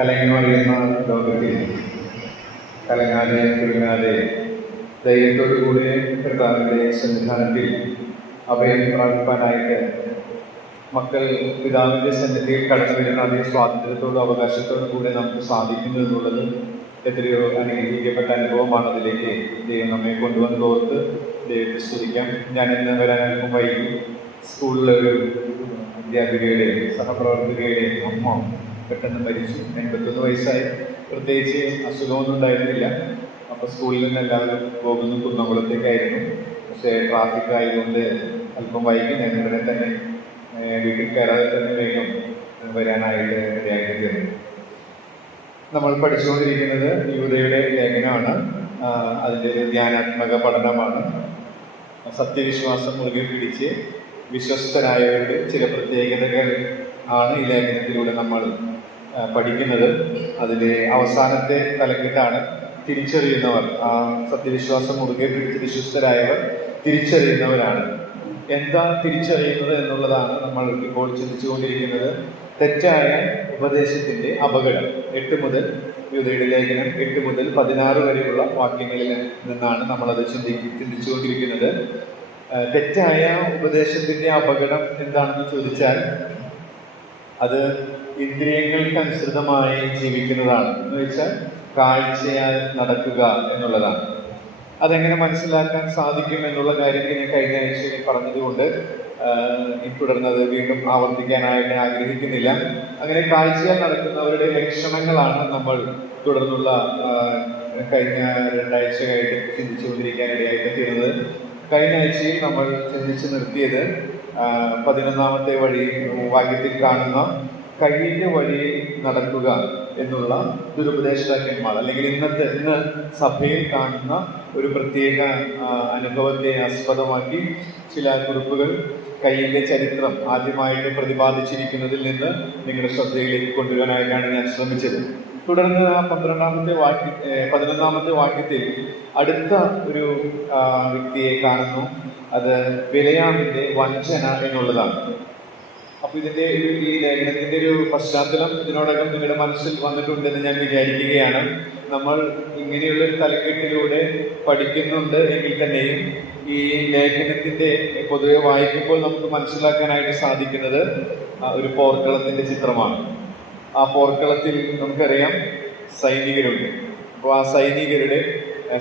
കലങ്ങി മറിയുന്ന ലോകത്തിൽ കലങ്ങാതെ കുലുങ്ങാതെ ധൈര്യത്തോടു കൂടി കർത്താവിൻ്റെ സന്നിധാനത്തിൽ അഭയം പ്രാപിപ്പാനായിട്ട് മക്കൾ പിതാവിൻ്റെ സന്നിധിയിൽ കടന്നു വരുന്ന അതേ സ്വാതന്ത്ര്യത്തോടും അവകാശത്തോടും കൂടെ നമുക്ക് സാധിക്കുന്നു എന്നുള്ളത് എത്രയോ അനുഗ്രഹിക്കപ്പെട്ട അനുഭവമാണ്. അതിലേക്ക് ദൈവം നമ്മെ കൊണ്ടുവന്ന് ഓർത്ത് ദൈവത്തെ സ്തുതിക്കാം. ഞാൻ ഇന്ന് വരാനും വൈകി സ്കൂളിലെ ഒരു അധ്യാപികയുടെയും സഹപ്രവർത്തകയുടെയും അമ്മ പെട്ടെന്ന് മരിച്ചു. 81 വയസ്സായി. പ്രത്യേകിച്ച് അസുഖമൊന്നും ഉണ്ടായിരുന്നില്ല. അപ്പോൾ സ്കൂളിൽ നിന്ന് എല്ലാവരും പോകുന്നു കുന്നംകുളത്തേക്കായിരുന്നു. പക്ഷേ ട്രാഫിക് ആയതുകൊണ്ട് അല്പം വൈകി. ഞാൻ ഇവിടെ തന്നെ വീട്ടിൽ കയറാതെ തന്നെ വേഗം വരാനായിട്ട് ഇടയായിട്ട് തീർന്നു. നമ്മൾ പഠിച്ചുകൊണ്ടിരിക്കുന്നത് യൂദയുടെ ലേഖനമാണ്. അതിൻ്റെ ഒരു ധ്യാനാത്മക പഠനമാണ്. സത്യവിശ്വാസം മുറുകെ പിടിച്ച് വിശ്വസ്തരായവരുടെ ചില പ്രത്യേകതകൾ ആണ് ഈ ലേഖനത്തിലൂടെ നമ്മൾ പഠിക്കുന്നത്. അതിലെ അവസാനത്തെ തലക്കെട്ടാണ് തിരിച്ചറിയുന്നവർ. ആ സത്യവിശ്വാസം മുറുകെ പിടിച്ച് വിശ്വസ്തരായവർ തിരിച്ചറിയുന്നവരാണ്. എന്താ തിരിച്ചറിയുന്നത് എന്നുള്ളതാണ് നമ്മൾ ഇപ്പോൾ ചിന്തിച്ചുകൊണ്ടിരിക്കുന്നത്. തെറ്റായ ഉപദേശത്തിൻ്റെ അപകടം. 8 മുതൽ യൂദയുടെ ലേഖനം 8 മുതൽ 16 വരെയുള്ള വാക്യങ്ങളിൽ നിന്നാണ് നമ്മളത് ചിന്തിച്ചുകൊണ്ടിരിക്കുന്നത്. തെറ്റായ ഉപദേശത്തിൻ്റെ അപകടം എന്താണെന്ന് ചോദിച്ചാൽ അത് ഇന്ദ്രിയങ്ങൾക്കനുസൃതമായി ജീവിക്കുന്നതാണ്. എന്ന് വെച്ചാൽ കാഴ്ചയാൽ നടക്കുക എന്നുള്ളതാണ്. അതെങ്ങനെ മനസ്സിലാക്കാൻ സാധിക്കും എന്നുള്ള കാര്യം ഞാൻ കഴിഞ്ഞ ആഴ്ചയിൽ പറഞ്ഞതുകൊണ്ട് തുടർന്നത് വീണ്ടും ആവർത്തിക്കാനായിട്ട് ആഗ്രഹിക്കുന്നില്ല. അങ്ങനെ കാഴ്ചയാൽ നടക്കുന്നവരുടെ ലക്ഷണങ്ങളാണ് നമ്മൾ തുടർന്നുള്ള കഴിഞ്ഞ 2 ആഴ്ചയായിട്ട് ചിന്തിച്ചുകൊണ്ടിരിക്കാനിടയായിട്ട് തീർന്നത്. കഴിഞ്ഞ ആഴ്ചയിൽ നമ്മൾ ചിന്തിച്ച് നിർത്തിയത് 11ാമത്തെ വാക്യത്തിൽ കാണുന്ന കയ്യിൻ്റെ വഴിയിൽ നടക്കുക എന്നുള്ള ദുരുപദേഷ്ടാക്കന്മാർ, അല്ലെങ്കിൽ ഇന്ന് സഭയിൽ കാണുന്ന ഒരു പ്രത്യേക അനുഭവത്തെ ആസ്പദമാക്കി ചില കുറിപ്പുകൾ കയ്യിൻ്റെ ചരിത്രം ആദ്യമായിട്ട് പ്രതിപാദിച്ചിരിക്കുന്നതിൽ നിന്ന് നിങ്ങളുടെ ശ്രദ്ധയിലേക്ക് കൊണ്ടുവരാനായിട്ടാണ് ഞാൻ ശ്രമിച്ചത്. തുടർന്ന് ആ 11ാമത്തെ വാക്യത്തിൽ അടുത്ത ഒരു വ്യക്തിയെ കാണുന്നു. അത് ബിലയാമിൻ്റെ വഞ്ചന എന്നുള്ളതാണ്. അപ്പോൾ ഈ ലേഖനത്തിൻ്റെ ഒരു പശ്ചാത്തലം ഇതിനോടകം നിങ്ങളുടെ മനസ്സിൽ വന്നിട്ടുണ്ടെന്ന് ഞാൻ വിചാരിക്കുകയാണ്. നമ്മൾ ഇങ്ങനെയുള്ളൊരു തലക്കെട്ടിലൂടെ പഠിക്കുന്നുണ്ട് എങ്കിൽ തന്നെയും ഈ ലേഖനത്തിൻ്റെ പൊതുവെ വായിക്കുമ്പോൾ നമുക്ക് മനസ്സിലാക്കാനായിട്ട് സാധിക്കുന്നത് ഒരു പോർക്കളത്തിൻ്റെ ചിത്രമാണ്. ആ പോർക്കളത്തിൽ നമുക്കറിയാം സൈനികരുണ്ട്. അപ്പോൾ ആ സൈനികരുടെ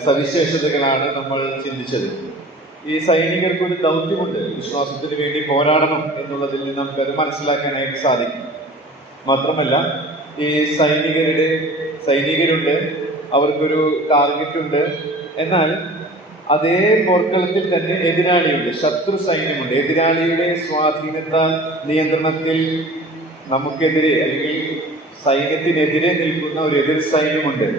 സവിശേഷതകളാണ് നമ്മൾ ചിന്തിച്ചത്. ഈ സൈനികർക്കൊരു ദൗത്യമുണ്ട്. വിശ്വാസത്തിന് വേണ്ടി പോരാടണം എന്നുള്ളതിൽ നിന്ന് നമുക്കത് മനസ്സിലാക്കാനായിട്ട് സാധിക്കും. മാത്രമല്ല ഈ സൈനികരുണ്ട്, അവർക്കൊരു ടാർഗറ്റ് ഉണ്ട്. എന്നാൽ അതേ പോർക്കളത്തിൽ തന്നെ എതിരാളിയുണ്ട്, ശത്രു സൈന്യമുണ്ട്. എതിരാളിയുടെ സ്വാധീനത്താൽ നിയന്ത്രണത്തിൽ നമുക്കെതിരെ അല്ലെങ്കിൽ സൈന്യത്തിനെതിരെ നിൽക്കുന്ന ഒരു എതിർ സൈന്യമുണ്ട്.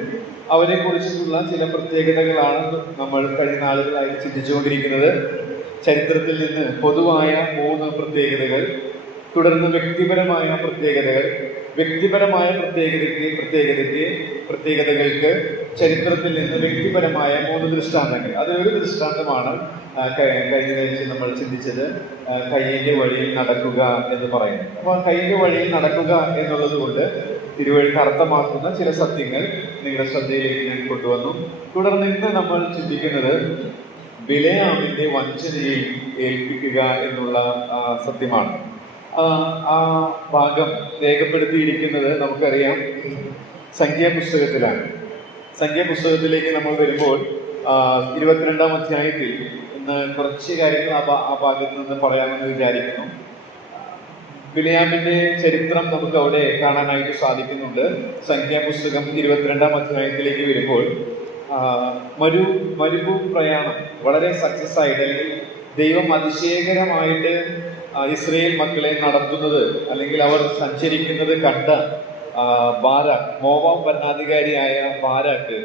അവരെ കുറിച്ചിട്ടുള്ള ചില പ്രത്യേകതകളാണ് നമ്മൾ കഴിഞ്ഞ നാളുകളായി ചിന്തിച്ചുകൊണ്ടിരിക്കുന്നത്. ചരിത്രത്തിൽ നിന്ന് പൊതുവായ 3 പ്രത്യേകതകൾ, തുടർന്ന് വ്യക്തിപരമായ പ്രത്യേകതകൾ. വ്യക്തിപരമായ പ്രത്യേകതകൾക്ക് ചരിത്രത്തിൽ നിന്ന് വ്യക്തിപരമായ 3 ദൃഷ്ടാന്തങ്ങൾ. അതിലൊരു ദൃഷ്ടാന്തമാണ് കഴിഞ്ഞ ആഴ്ച നമ്മൾ ചിന്തിച്ചത്, കയ്യിൻ്റെ വഴിയിൽ നടക്കുക എന്ന് പറയുന്നത്. അപ്പോൾ കയ്യിൻ്റെ വഴിയിൽ നടക്കുക എന്നുള്ളത് കൊണ്ട് തിരുവഴുത്ത് അർത്ഥമാക്കുന്ന ചില സത്യങ്ങൾ നിങ്ങളുടെ ശ്രദ്ധയിലേക്ക് ഞാൻ കൊണ്ടുവന്നു. തുടർന്ന് ഇന്ന് നമ്മൾ ചിന്തിക്കുന്നത് ബിലയാമിൻ്റെ വഞ്ചനയിൽ ഏൽപ്പിക്കുക എന്നുള്ള സത്യമാണ്. ആ ഭാഗം രേഖപ്പെടുത്തിയിരിക്കുന്നത് നമുക്കറിയാം സംഖ്യാപുസ്തകത്തിലാണ്. സംഖ്യാപുസ്തകത്തിലേക്ക് നമ്മൾ വരുമ്പോൾ 22ാം അധ്യായത്തിൽ ഇന്ന് കുറച്ച് കാര്യങ്ങൾ ആ ഭാഗത്ത് നിന്ന് പറയാമെന്ന് വിചാരിക്കുന്നു. ബിലയാമിൻ്റെ ചരിത്രം നമുക്ക് അവിടെ കാണാനായിട്ട് സാധിക്കുന്നുണ്ട്. സംഖ്യാപുസ്തകം 22ാം അധ്യായത്തിലേക്ക് വരുമ്പോൾ മരുഭൂ പ്രയാണം വളരെ സക്സസ് ആയിട്ട്, അല്ലെങ്കിൽ ദൈവം അതിശയകരമായിട്ട് ഇസ്രയേൽ മക്കളെ നടത്തുന്നത് അല്ലെങ്കിൽ അവർ സഞ്ചരിക്കുന്നത് കണ്ട ബാരാക്ക്, മോവാബ് ഭരണാധികാരിയായ ബാരാക്ക്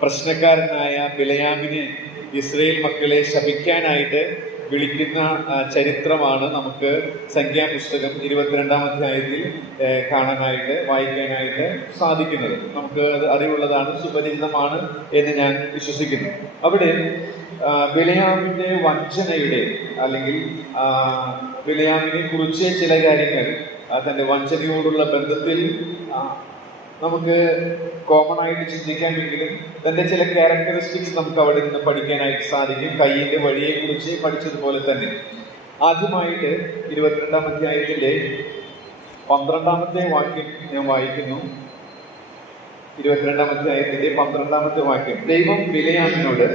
പ്രശ്നക്കാരനായ ബിലയാമിനെ ഇസ്രയേൽ മക്കളെ ശപിക്കാനായിട്ട് വിളിക്കുന്ന ചരിത്രമാണ് നമുക്ക് സംഖ്യാപുസ്തകം 22ാം അധ്യായത്തിൽ വായിക്കാനായിട്ട് സാധിക്കുന്നത്. നമുക്ക് അത് അറിവുള്ളതാണ്, സുപരിചിതമാണ് എന്ന് ഞാൻ വിശ്വസിക്കുന്നു. അവിടെ ബിലയാമിൻ്റെ വഞ്ചനയുടെ അല്ലെങ്കിൽ ബിലയാമിനെ കുറിച്ച് ചില കാര്യങ്ങൾ തൻ്റെ വഞ്ചനയോടുള്ള ബന്ധത്തിൽ നമുക്ക് കോമൺ ആയിട്ട് ചിന്തിക്കാമെങ്കിലും തന്റെ ചില ക്യാരക്ടറിസ്റ്റിക്സ് നമുക്ക് അവിടെ നിന്ന് പഠിക്കാനായിട്ട് സാധിക്കും. കയ്യിന്റെ വഴിയെ കുറിച്ച് പഠിച്ചതുപോലെ തന്നെ ആദ്യമായിട്ട് 22-ാം അധ്യായത്തിന്റെ 12-ാമത്തെ വാക്യം ഞാൻ വായിക്കുന്നു. 22-ാം അധ്യായത്തിന്റെ 12-ാമത്തെ വാക്യം. ദൈവം ബിലെയാമിനോട്,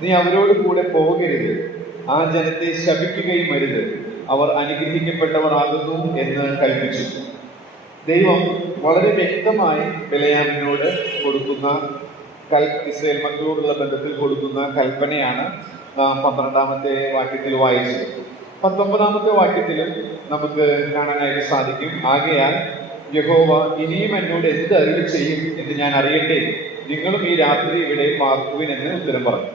നീ അവരോട് കൂടെ പോകരുത്, ആ ജനത്തെ ശപിക്കുകയും അരുത്, അവർ അനുഗ്രഹിക്കപ്പെട്ടവർ ആകുന്നു എന്ന് കൽപ്പിച്ചു. ദൈവം വളരെ വ്യക്തമായി ബിലെയാമിനോട് കൊടുക്കുന്ന ഇസ്രായേൽ മക്കളോടുള്ള ബന്ധത്തിൽ കൊടുക്കുന്ന കൽപ്പനയാണ് നാം 12-ാമത്തെ വാക്യത്തിൽ വായിച്ചത്. 19-ാമത്തെ വാക്യത്തിലും നമുക്ക് കാണാനായിട്ട് സാധിക്കും. ആകയാൽ യഹോവ ഇനിയും എന്നോട് എന്ത് അരുളി ചെയ്യും എന്ന് ഞാൻ അറിയട്ടെ, നിങ്ങളും ഈ രാത്രി ഇവിടെ പാർക്കുവിൻ എന്ന് ഉത്തരം പറഞ്ഞു.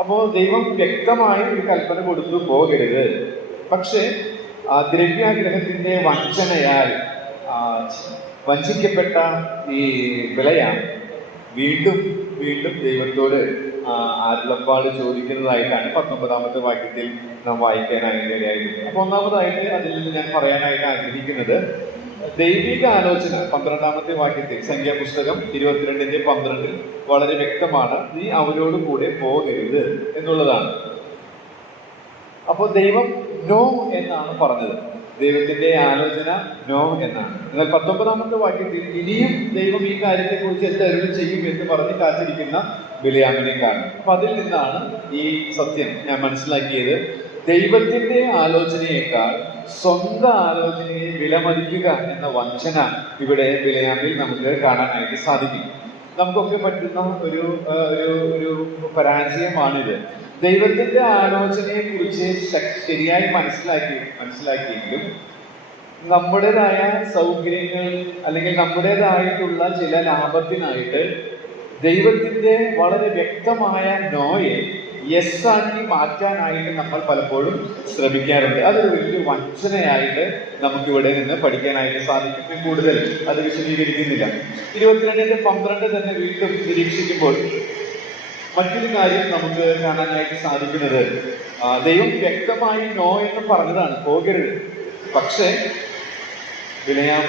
അപ്പോൾ ദൈവം വ്യക്തമായി ഒരു കൽപ്പന കൊടുത്തു, പോകരുത്. പക്ഷേ ദ്രവ്യാഗ്രഹത്തിന്റെ വഞ്ചനയാൽ വഞ്ചിക്കപ്പെട്ട ഈ ബിലെയാം വീണ്ടും വീണ്ടും ദൈവത്തോട് അരുളപ്പാട് ചോദിക്കുന്നതായിട്ടാണ് 19-ാമത്തെ വാക്യത്തിൽ നാം വായിക്കാനായിട്ട് ഇടയായിരിക്കുന്നത്. അപ്പൊ ഒന്നാമതായിട്ട് അതിൽ നിന്ന് ഞാൻ പറയാനായിട്ട് ആഗ്രഹിക്കുന്നത്, ദൈവിക ആലോചന 12-ാമത്തെ വാക്യത്തിൽ, സംഖ്യാപുസ്തകം 22-12 വളരെ വ്യക്തമാണ്, നീ അവരോട് കൂടെ പോകരുത് എന്നുള്ളതാണ്. അപ്പോൾ ദൈവം നോ എന്നാണ് പറഞ്ഞത്. ദൈവത്തിന്റെ ആലോചന നോ എന്നാണ്. എന്നാൽ 19-ാമത്തെ വാക്യത്തിൽ ഇനിയും ദൈവം ഈ കാര്യത്തെക്കുറിച്ച് എന്ത് അരുളി ചെയ്യും എന്ന് പറഞ്ഞ് കാത്തിരിക്കുന്ന ബിലെയാമിനെ കാണും. അപ്പൊ അതിൽ നിന്നാണ് ഈ സത്യം ഞാൻ മനസ്സിലാക്കിയത്. ദൈവത്തിന്റെ ആലോചനയേക്കാൾ സ്വന്തം ആലോചനയെ വിലമതിക്കുക എന്ന വഞ്ചന ഇവിടെ ബിലെയാമിൽ നമുക്ക് കാണാനായിട്ട് സാധിക്കും. നമുക്കൊക്കെ പറ്റുന്ന ഒരു പരാജയമാണിത്. ദൈവത്തിന്റെ ആലോചനയെ കുറിച്ച് ശരിയായി മനസ്സിലാക്കിയെങ്കിലും നമ്മുടേതായ സൗകര്യങ്ങൾ അല്ലെങ്കിൽ നമ്മുടേതായിട്ടുള്ള ചില ലാഭത്തിനായിട്ട് ദൈവത്തിന്റെ വളരെ വ്യക്തമായ നോയെ യെസ് ആക്കി മാറ്റാനായിട്ട് നമ്മൾ പലപ്പോഴും ശ്രമിക്കാറുണ്ട്. അതൊരു വലിയ വഞ്ചനയായിട്ട് നമുക്കിവിടെ നിന്ന് പഠിക്കാനായിട്ട് സാധിക്കും. കൂടുതൽ അത് വിശദീകരിക്കുന്നില്ല. 22-12 തന്നെ വീണ്ടും നിരീക്ഷിക്കുമ്പോൾ മറ്റൊരു കാര്യം നമുക്ക് കാണാനായിട്ട് സാധിക്കുന്നത്, ദൈവം വ്യക്തമായി നോ എന്ന് പറഞ്ഞതാണ്, പോകരുത്. പക്ഷേ ബിലെയാം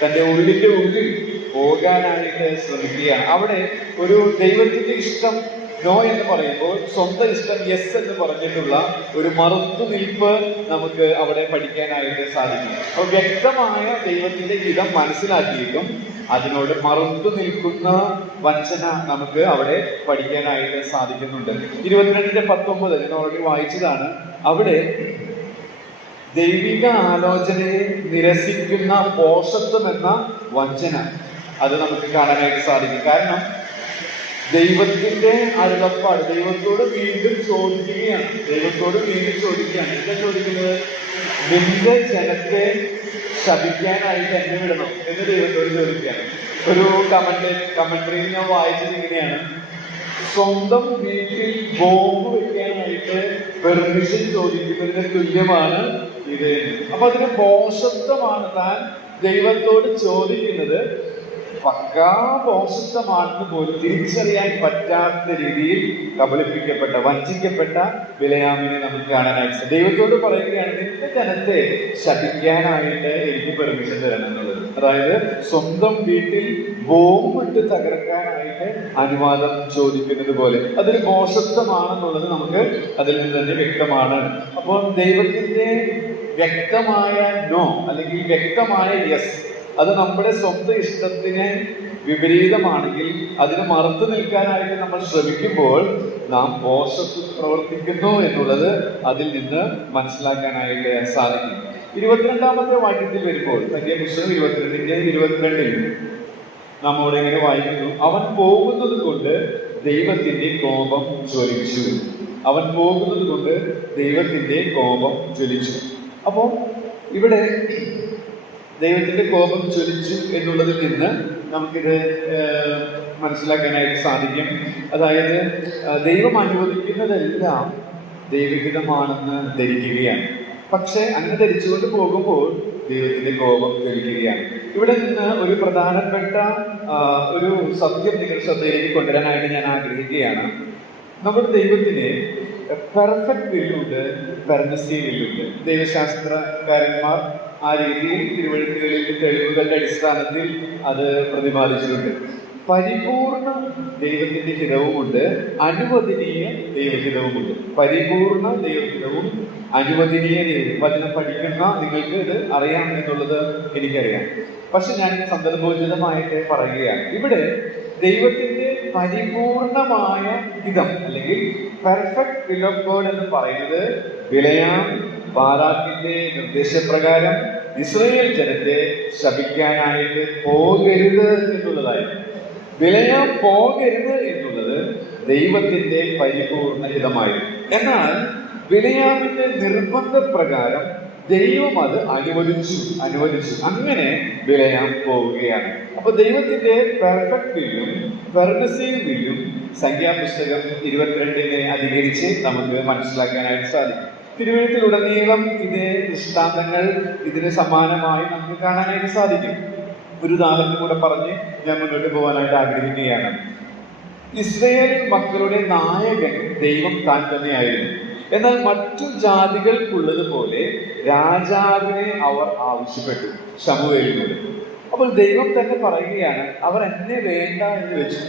തന്റെ ഉള്ളിന്റെ ഉള്ളിൽ പോകാനായിട്ട് ശ്രമിക്കുകയാണ്. അവിടെ ഒരു ദൈവത്തിന്റെ ഇഷ്ടം നോ എന്ന് പറയുമ്പോൾ സ്വന്തം ഇഷ്ടം യെസ് എന്ന് പറഞ്ഞിട്ടുള്ള ഒരു മറുത്തുനിൽപ്പ് നമുക്ക് അവിടെ പഠിക്കാനായിട്ട് സാധിക്കും. അപ്പോൾ വ്യക്തമായ ദൈവത്തിന്റെ ഹിതം മനസ്സിലാക്കിയിട്ടും അതിനോട് മറുത്തു നിൽക്കുന്ന വഞ്ചന നമുക്ക് അവിടെ പഠിക്കാനായിട്ട് സാധിക്കുന്നുണ്ട്. 22-19 ഞാൻ ഓൾറെഡി വായിച്ചതാണ്. അവിടെ ദൈവിക ആലോചനയെ നിരസിക്കുന്ന പോഷത്വം എന്ന വഞ്ചന അത് നമുക്ക് കാണാനായിട്ട് സാധിക്കും. കാരണം ദൈവത്തിന്റെ അരുളപ്പാട് ദൈവത്തോട് വീണ്ടും ചോദിക്കുകയാണ്. എന്താ ചോദിക്കുന്നത്? നിന്റെ ജനത്തെ ശപിക്കാനായിട്ട് എന്നെ വിടണം എന്ന് ദൈവത്തോട് ചോദിക്കുകയാണ്. ഒരു കമന്ററിയിൽ ഞാൻ വായിച്ചത് ഇങ്ങനെയാണ്: സ്വന്തം വീട്ടിൽ ബോംബ് വെക്കാനായിട്ട് പെർമിഷൻ ചോദിക്കുന്നതിന് തുല്യമാണ് ഇത്. അപ്പൊ അതിന് പോഷത്വമാണ് താൻ ദൈവത്തോട് ചോദിക്കുന്നത്. പക്കാ പോഷത്വമാണെന്ന് പോലും തിരിച്ചറിയാൻ പറ്റാത്ത രീതിയിൽ കബളിപ്പിക്കപ്പെട്ട വഞ്ചിക്കപ്പെട്ട ബിലെയാമിനെ നമുക്ക് കാണാനായിട്ട് ദൈവത്തോട് പറയുകയാണ്, നിന്റെ ജനത്തെ ശപിക്കാനായിട്ട് എനിക്ക് പെർമിഷൻ തരണം എന്നുള്ളത്. അതായത് സ്വന്തം വീട്ടിൽ ബോംബിട്ട് തകർക്കാനായിട്ട് അനുവാദം ചോദിക്കുന്നത് പോലെ അതൊരു പോഷത്വമാണെന്നുള്ളത് നമുക്ക് അതിൽ നിന്ന് തന്നെ വ്യക്തമാണ്. അപ്പോൾ ദൈവത്തിന്റെ വ്യക്തമായ നോ അല്ലെങ്കിൽ വ്യക്തമായ യെസ് അത് നമ്മുടെ സ്വന്തം ഇഷ്ടത്തിന് വിപരീതമാണെങ്കിൽ അതിന് മറുത്തു നിൽക്കാനായിട്ട് നമ്മൾ ശ്രമിക്കുമ്പോൾ നാം പോഷത്വം പ്രവർത്തിക്കുന്നു എന്നുള്ളത് അതിൽ നിന്ന് മനസ്സിലാക്കാനായിട്ട് സാധിക്കും. 22-ാമത്തെ വാക്യത്തിൽ വരുമ്പോൾ സംഖ്യാപുസ്തകം 22-22 നമ്മോട് ഇങ്ങനെ വായിക്കുന്നു: അവൻ പോകുന്നത് കൊണ്ട് ദൈവത്തിന്റെ കോപം ജ്വലിച്ചു. അപ്പോ ഇവിടെ ദൈവത്തിന്റെ കോപം ജ്വലിച്ചു എന്നുള്ളതിൽ നിന്ന് നമുക്കിത് മനസ്സിലാക്കാനായിട്ട് സാധിക്കും. അതായത് ദൈവം അനുവദിക്കുന്നതെല്ലാം ദൈവഹിതമാണെന്ന് ധരിക്കുകയാണ്. പക്ഷെ അങ്ങ് ധരിച്ചുകൊണ്ട് പോകുമ്പോൾ ദൈവത്തിന്റെ കോപം ജ്വലിക്കുകയാണ്. ഇവിടെ നിന്ന് ഒരു പ്രധാനപ്പെട്ട ഒരു സത്യം നിങ്ങൾ ശ്രദ്ധയിലേക്ക് കൊണ്ടുവരാനായിട്ട് ഞാൻ ആഗ്രഹിക്കുകയാണ്. നമ്മുടെ ദൈവത്തിന് പെർഫെക്റ്റ് വില്ലുണ്ട്, പെർമിസീവ് വില്ലുണ്ട്. ദൈവശാസ്ത്രകാരന്മാർ ആ രീതിയിൽ തിരുവഴുത്തുകളിൽ തെളിവുകളുടെ അടിസ്ഥാനത്തിൽ അത് പ്രതിപാദിച്ചിട്ടുണ്ട്. പരിപൂർണ ദൈവത്തിന്റെ ഹിതവുമുണ്ട്, അനുവദനീയ ദൈവഹിതവുമുണ്ട്. പരിപൂർണ ദൈവഹിതവും അനുവദനീയ വചനം പഠിക്കുന്ന നിങ്ങൾക്ക് ഇത് അറിയാം എന്നുള്ളത് എനിക്കറിയാം. പക്ഷെ ഞാൻ സന്ദർഭോചിതമായിട്ട് പറയുകയാണ്. ഇവിടെ ദൈവത്തിന്റെ പരിപൂർണമായ ഹിതം അല്ലെങ്കിൽ പെർഫെക്റ്റ് വിൽ ഓഫ് ഗോഡ് എന്ന് പറയുന്നത് ബിലെയാം ബാലാക്കിന്റെ നിർദ്ദേശപ്രകാരം ഇസ്രായേൽ ജനത്തെ ശപിക്കാനായിട്ട് പോകരുത് എന്നുള്ളതായിരുന്നു. ബിലെയാം പോകരുത് എന്നുള്ളത് ദൈവത്തിന്റെ പരിപൂർണ ഹിതമായിരുന്നു. എന്നാൽ ബിലെയാമിന്റെ നിർബന്ധപ്രകാരം ദൈവം അത് അനുവദിച്ചു. അങ്ങനെ ബിലെയാം പോവുകയാണ്. അപ്പൊ ദൈവത്തിന്റെ പെർഫെക്റ്റ് വില്ലും പെർമിസീവ് വില്ലും സംഖ്യാപുസ്തകം 22 അധികരിച്ച് നമുക്ക് മനസ്സിലാക്കാനായിട്ട് സാധിക്കും. തിരുവഴുത്തിലുടനീളം ഇതേ ദൃഷ്ടാന്തങ്ങൾ ഇതിന് സമാനമായി നമുക്ക് കാണാനായിട്ട് സാധിക്കും. ഒരു ഉദാഹരണം കൂടെ പറഞ്ഞ് ഞാൻ മുന്നോട്ട് പോകാനായിട്ട് ആഗ്രഹിക്കുകയാണ്. ഇസ്രായേൽ മക്കളുടെ നായകൻ ദൈവം താൻ തന്നെയായിരുന്നു. എന്നാൽ മറ്റു ജാതികൾക്കുള്ളതുപോലെ രാജാവിനെ അവർ ആവശ്യപ്പെട്ടു ശമൂവേലിനോട്. അപ്പോൾ ദൈവം തന്നെ പറയുകയാണ്, അവർ എന്നെ വേണ്ട എന്ന് വെച്ചു.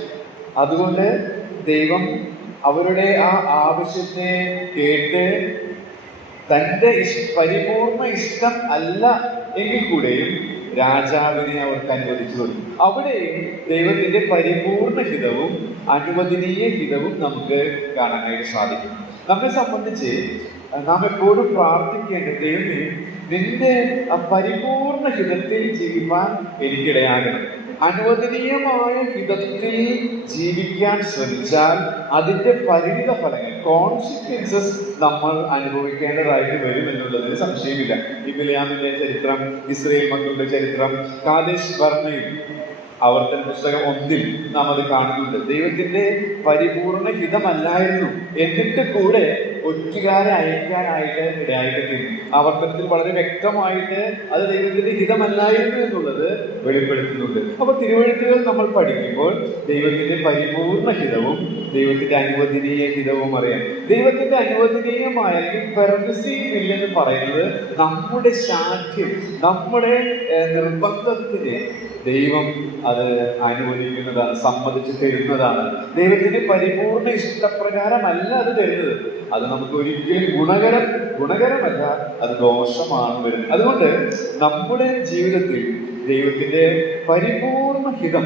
അതുകൊണ്ട് ദൈവം അവരുടെ ആ ആവശ്യത്തെ കേട്ട് തൻ്റെ പരിപൂർണ ഇഷ്ടം അല്ല എങ്കിൽ കൂടെയും രാജാവിനെ അവർക്ക് അനുവദിച്ചു കൊടുക്കും. അവിടെ ദൈവത്തിന്റെ പരിപൂർണ ഹിതവും അനുവദനീയ ഹിതവും നമുക്ക് കാണാനായിട്ട് സാധിക്കും. നമ്മെ സംബന്ധിച്ച് നാം എപ്പോഴും പ്രാർത്ഥിക്കേണ്ടത്, ദൈവമേ നിന്റെ പരിപൂർണ ഹിതത്തിൽ ജീവിക്കാൻ എനിക്കിടയാകണം. അനുവദനീയമായ ഹിതത്തിൽ ജീവിക്കാൻ ശ്രമിച്ചാൽ അതിന്റെ പരിണിത ഫലങ്ങൾ, കോൺസിക്വൻസസ് നമ്മൾ അനുഭവിക്കേണ്ടതായിട്ട് വരും എന്നുള്ളതിന് സംശയമില്ല. ഈ ബിലെയാമിന്റെ ചരിത്രം, ഇസ്രായേൽ മക്കളുടെ ചരിത്രം, കാദേശ് ബർണയിൽ ആവർത്തന പുസ്തകം 1 നാം അത് കാണുന്നുണ്ട്. ദൈവത്തിന്റെ പരിപൂർണ ഹിതമല്ലായിരുന്നു, എന്നിട്ട് കൂടെ ഒറ്റുകാരെ അയക്കാനായിട്ട് ഇടയായിട്ട് തീർന്നു. ആവർത്തനത്തിൽ വളരെ വ്യക്തമായിട്ട് അത് ദൈവത്തിന്റെ ഹിതമല്ലായിരുന്നു എന്നുള്ളത് വെളിപ്പെടുത്തുന്നുണ്ട്. അപ്പൊ തിരുവഴുത്തുകൾ നമ്മൾ പഠിക്കുമ്പോൾ ദൈവത്തിന്റെ പരിപൂർണ ഹിതവും ദൈവത്തിന്റെ അനുവദനീയ ഹിതവും അറിയാം. ദൈവത്തിന്റെ അനുവദനീയമായ പെർമിസീവ് വിൽ എന്ന് പറയുന്നത് നമ്മുടെ ശാഠ്യം, നമ്മുടെ നിർബന്ധത്തിന് ദൈവം അത് അനുവദിക്കുന്നതാണ്, സമ്മതിച്ചു തരുന്നതാണ്. ദൈവത്തിന്റെ പരിപൂർണ ഇഷ്ടപ്രകാരമല്ല അത് തരുന്നത്. അത് നമുക്ക് ഒരിക്കലും ഗുണകരമല്ല, അത് ദോഷമാണ് വരുന്നത്. അതുകൊണ്ട് നമ്മുടെ ജീവിതത്തിൽ ദൈവത്തിന്റെ പരിപൂർണ ഹിതം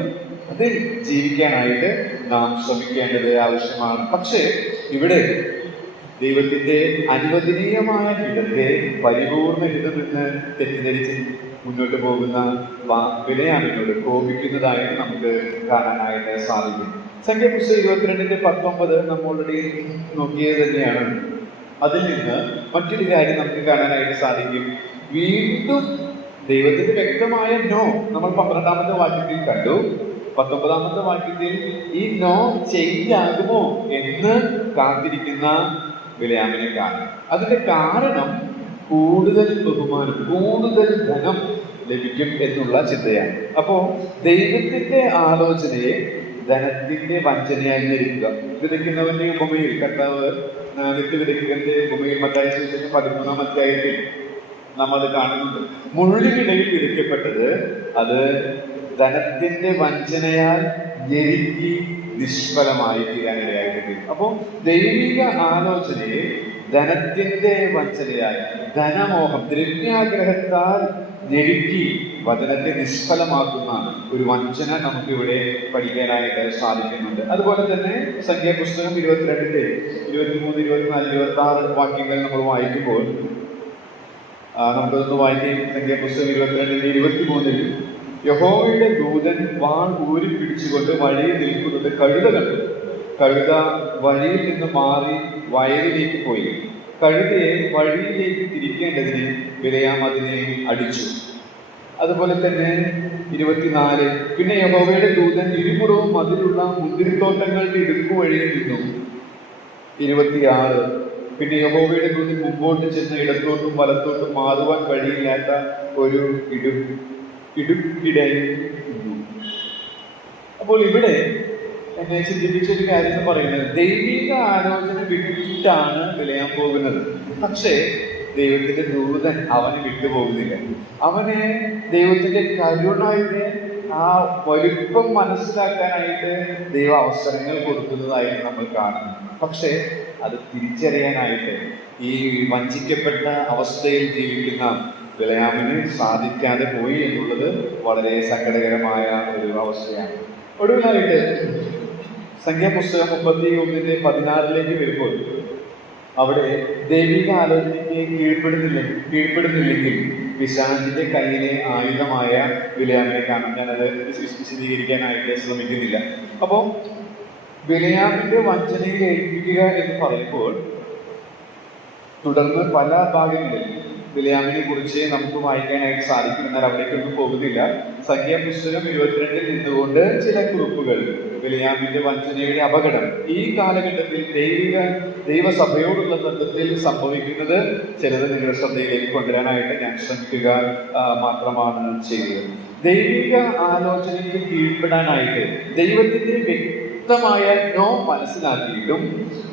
അതിൽ ജീവിക്കാനായിട്ട് നാം ശ്രമിക്കേണ്ടത് ആവശ്യമാണ്. പക്ഷേ ഇവിടെ ദൈവത്തിന്റെ അനുവദനീയമായ ഹിതത്തെ പരിപൂർണ ഹിതം എന്ന് തെറ്റിദ്ധരിച്ച് മുന്നോട്ട് പോകുന്ന ബിലെയാമിനോട് കോപിക്കുന്നതായിട്ട് നമുക്ക് കാണാനായിട്ട് സാധിക്കും. സംഖ്യാപുസ്തകം 22:19 നമ്മൾ ഓൾറെഡി നോക്കിയത് തന്നെയാണ്. അതിൽ നിന്ന് മറ്റൊരു കാര്യം നമുക്ക് കാണാനായിട്ട് സാധിക്കും. വീണ്ടും ദൈവത്തിന്റെ വ്യക്തമായ നോ നമ്മൾ 12-ാമത്തെ വാക്യത്തിൽ കണ്ടു. 19-ാമത്തെ വാക്യത്തിൽ ഈ നോ ചേഞ്ച് ആകുമോ എന്ന് കാത്തിരിക്കുന്ന ബിലെയാമിനെ കാണും. അതിന്റെ കാരണം കൂടുതൽ ബഹുമാനം, കൂടുതൽ ധനം ലഭിക്കും എന്നുള്ള ചിന്തയാണ്. അപ്പോ ദൈവത്തിന്റെ ആലോചനയെ ധനത്തിന്റെ വഞ്ചനയായി ധരിക്കുക. വിതയ്ക്കുന്നവന്റെ ഉപമയിൽ കർത്താവ് വിത്ത് വിതയ്ക്കുന്നതിന്റെ ഉപമയിൽ മത്തായി സുവിശേഷം 13-ാം അധ്യായത്തിൽ നാം അത് കാണുന്നുണ്ട്. മുള്ളിനിടയിൽ വിതയ്ക്കപ്പെട്ടത് അത് ധനത്തിന്റെ വഞ്ചനയാൽ ഞെരുക്കി നിഷ്ഫലമായി തീരാനിടയായിട്ട്. അപ്പോൾ ദൈവിക ആലോചനയെ ധനത്തിന്റെ വഞ്ചനയായ ധനമോഹം, ദ്രവ്യാഗ്രഹത്താൽ ഞെരുക്കി വചനത്തെ നിഷ്ഫലമാക്കുന്ന ഒരു വഞ്ചന നമുക്ക് ഇവിടെ പഠിക്കാനായിട്ട് സാധിക്കുന്നുണ്ട്. അതുപോലെ തന്നെ സംഖ്യാപുസ്തകം 22-ന്റെ 23, 24, 26 വാക്യങ്ങൾ നമ്മൾ വായിക്കുമ്പോൾ നമുക്കതൊന്ന് വായിക്കാം. സംഖ്യാപുസ്തകം 22-ന്റെ 23-ൽ യഹോവയുടെ ദൂതൻ വാൾ ഊരി പിടിച്ചുകൊണ്ട് വഴിയിൽ നിൽക്കുന്നത് കഴുത കണ്ടു. കഴുത വഴിയിൽ നിന്ന് മാറി വയലിലേക്ക് പോയി. കഴുതയെ വഴിയിലേക്ക് തിരിക്കേണ്ടതിന് ബിലെയാം അതിനെ അടിച്ചു. അതുപോലെ തന്നെ 24 പിന്നെ യഹോവയുടെ ദൂതൻ ഇരുപുറവും അതിലുള്ള മുന്തിരിത്തോട്ടങ്ങളുടെ ഇടുക്കുവഴിയിൽ നിന്നു. 26 പിന്നെ യഹോവയുടെ ദൂതൻ മുമ്പോട്ട് ചെന്ന് ഇടത്തോട്ടും വലത്തോട്ടും മാറുവാൻ കഴിയില്ലാത്ത ഒരു ഇടുക്കിടയിൽ നിന്നു. അപ്പോൾ ഇവിടെ എന്നെ ചിന്തിപ്പിച്ച ഒരു കാര്യം എന്ന് പറയുന്നത്, ദൈവിക ആലോചന വിട്ടിട്ടാണ് വിലയാൻ പോകുന്നത്. പക്ഷേ ദൈവത്തിന്റെ ദൂതൻ അവനെ വിട്ടുപോകുന്നില്ല. അവനെ ദൈവത്തിന്റെ കരുണയുടെ ആ വലുപ്പം മനസ്സിലാക്കാനായിട്ട് ദൈവ അവസരങ്ങൾ കൊടുക്കുന്നതായിട്ട് നമ്മൾ കാണുന്നു. പക്ഷേ അത് തിരിച്ചറിയാനായിട്ട് ഈ വഞ്ചിക്കപ്പെട്ട അവസ്ഥയിൽ ജീവിക്കുന്ന ബിലയാമിന് സാധിക്കാതെ പോയി എന്നുള്ളത് വളരെ സങ്കടകരമായ ഒരു അവസ്ഥയാണ്. ഒടുവിലായിട്ട് സംഖ്യാപുസ്തകം 31:16 വരുമ്പോൾ അവിടെ ദൈവിക ആലോചനയ്ക്ക് കീഴ്പ്പെടുന്നില്ലെങ്കിൽ പിശാചിന്റെ കയ്യിലെ ആയുധമായ ബിലയാമിനെ കാണാം. ഞാനത് വിശദീകരിക്കാനായിട്ട് ശ്രമിക്കുന്നില്ല. അപ്പോൾ ബിലയാമിന്റെ വഞ്ചനയിൽ ഏൽപ്പിക്കുക എന്ന് പറയുമ്പോൾ തുടർന്ന് പല ഭാഗങ്ങളിൽ ബിലയാമിനെ കുറിച്ച് നമുക്ക് വായിക്കാനായിട്ട് സാധിക്കും. എന്നാൽ അവിടേക്കൊന്നും പോകുന്നില്ല. സംഖ്യാപുസ്തകം 22 നിന്നുകൊണ്ട് ചില കുറിപ്പുകൾ ബിലയാമിന്റെ വഞ്ചനയുടെ അപകടം ഈ കാലഘട്ടത്തിൽ ദൈവസഭയോടുള്ള ബന്ധത്തിൽ സംഭവിക്കുന്നത് ചിലത് നിങ്ങളുടെ ശ്രദ്ധയിലേക്ക് കൊണ്ടുവരാനായിട്ട് ഞാൻ ശ്രമിക്കുക മാത്രമാണ് ചെയ്യുന്നത്. ദൈവിക ആലോചനയ്ക്ക് കീഴ്പ്പെടാനായിട്ട് ദൈവത്തിന്റെ വ്യക്തമായ നോ മനസ്സിലാക്കിയിട്ടും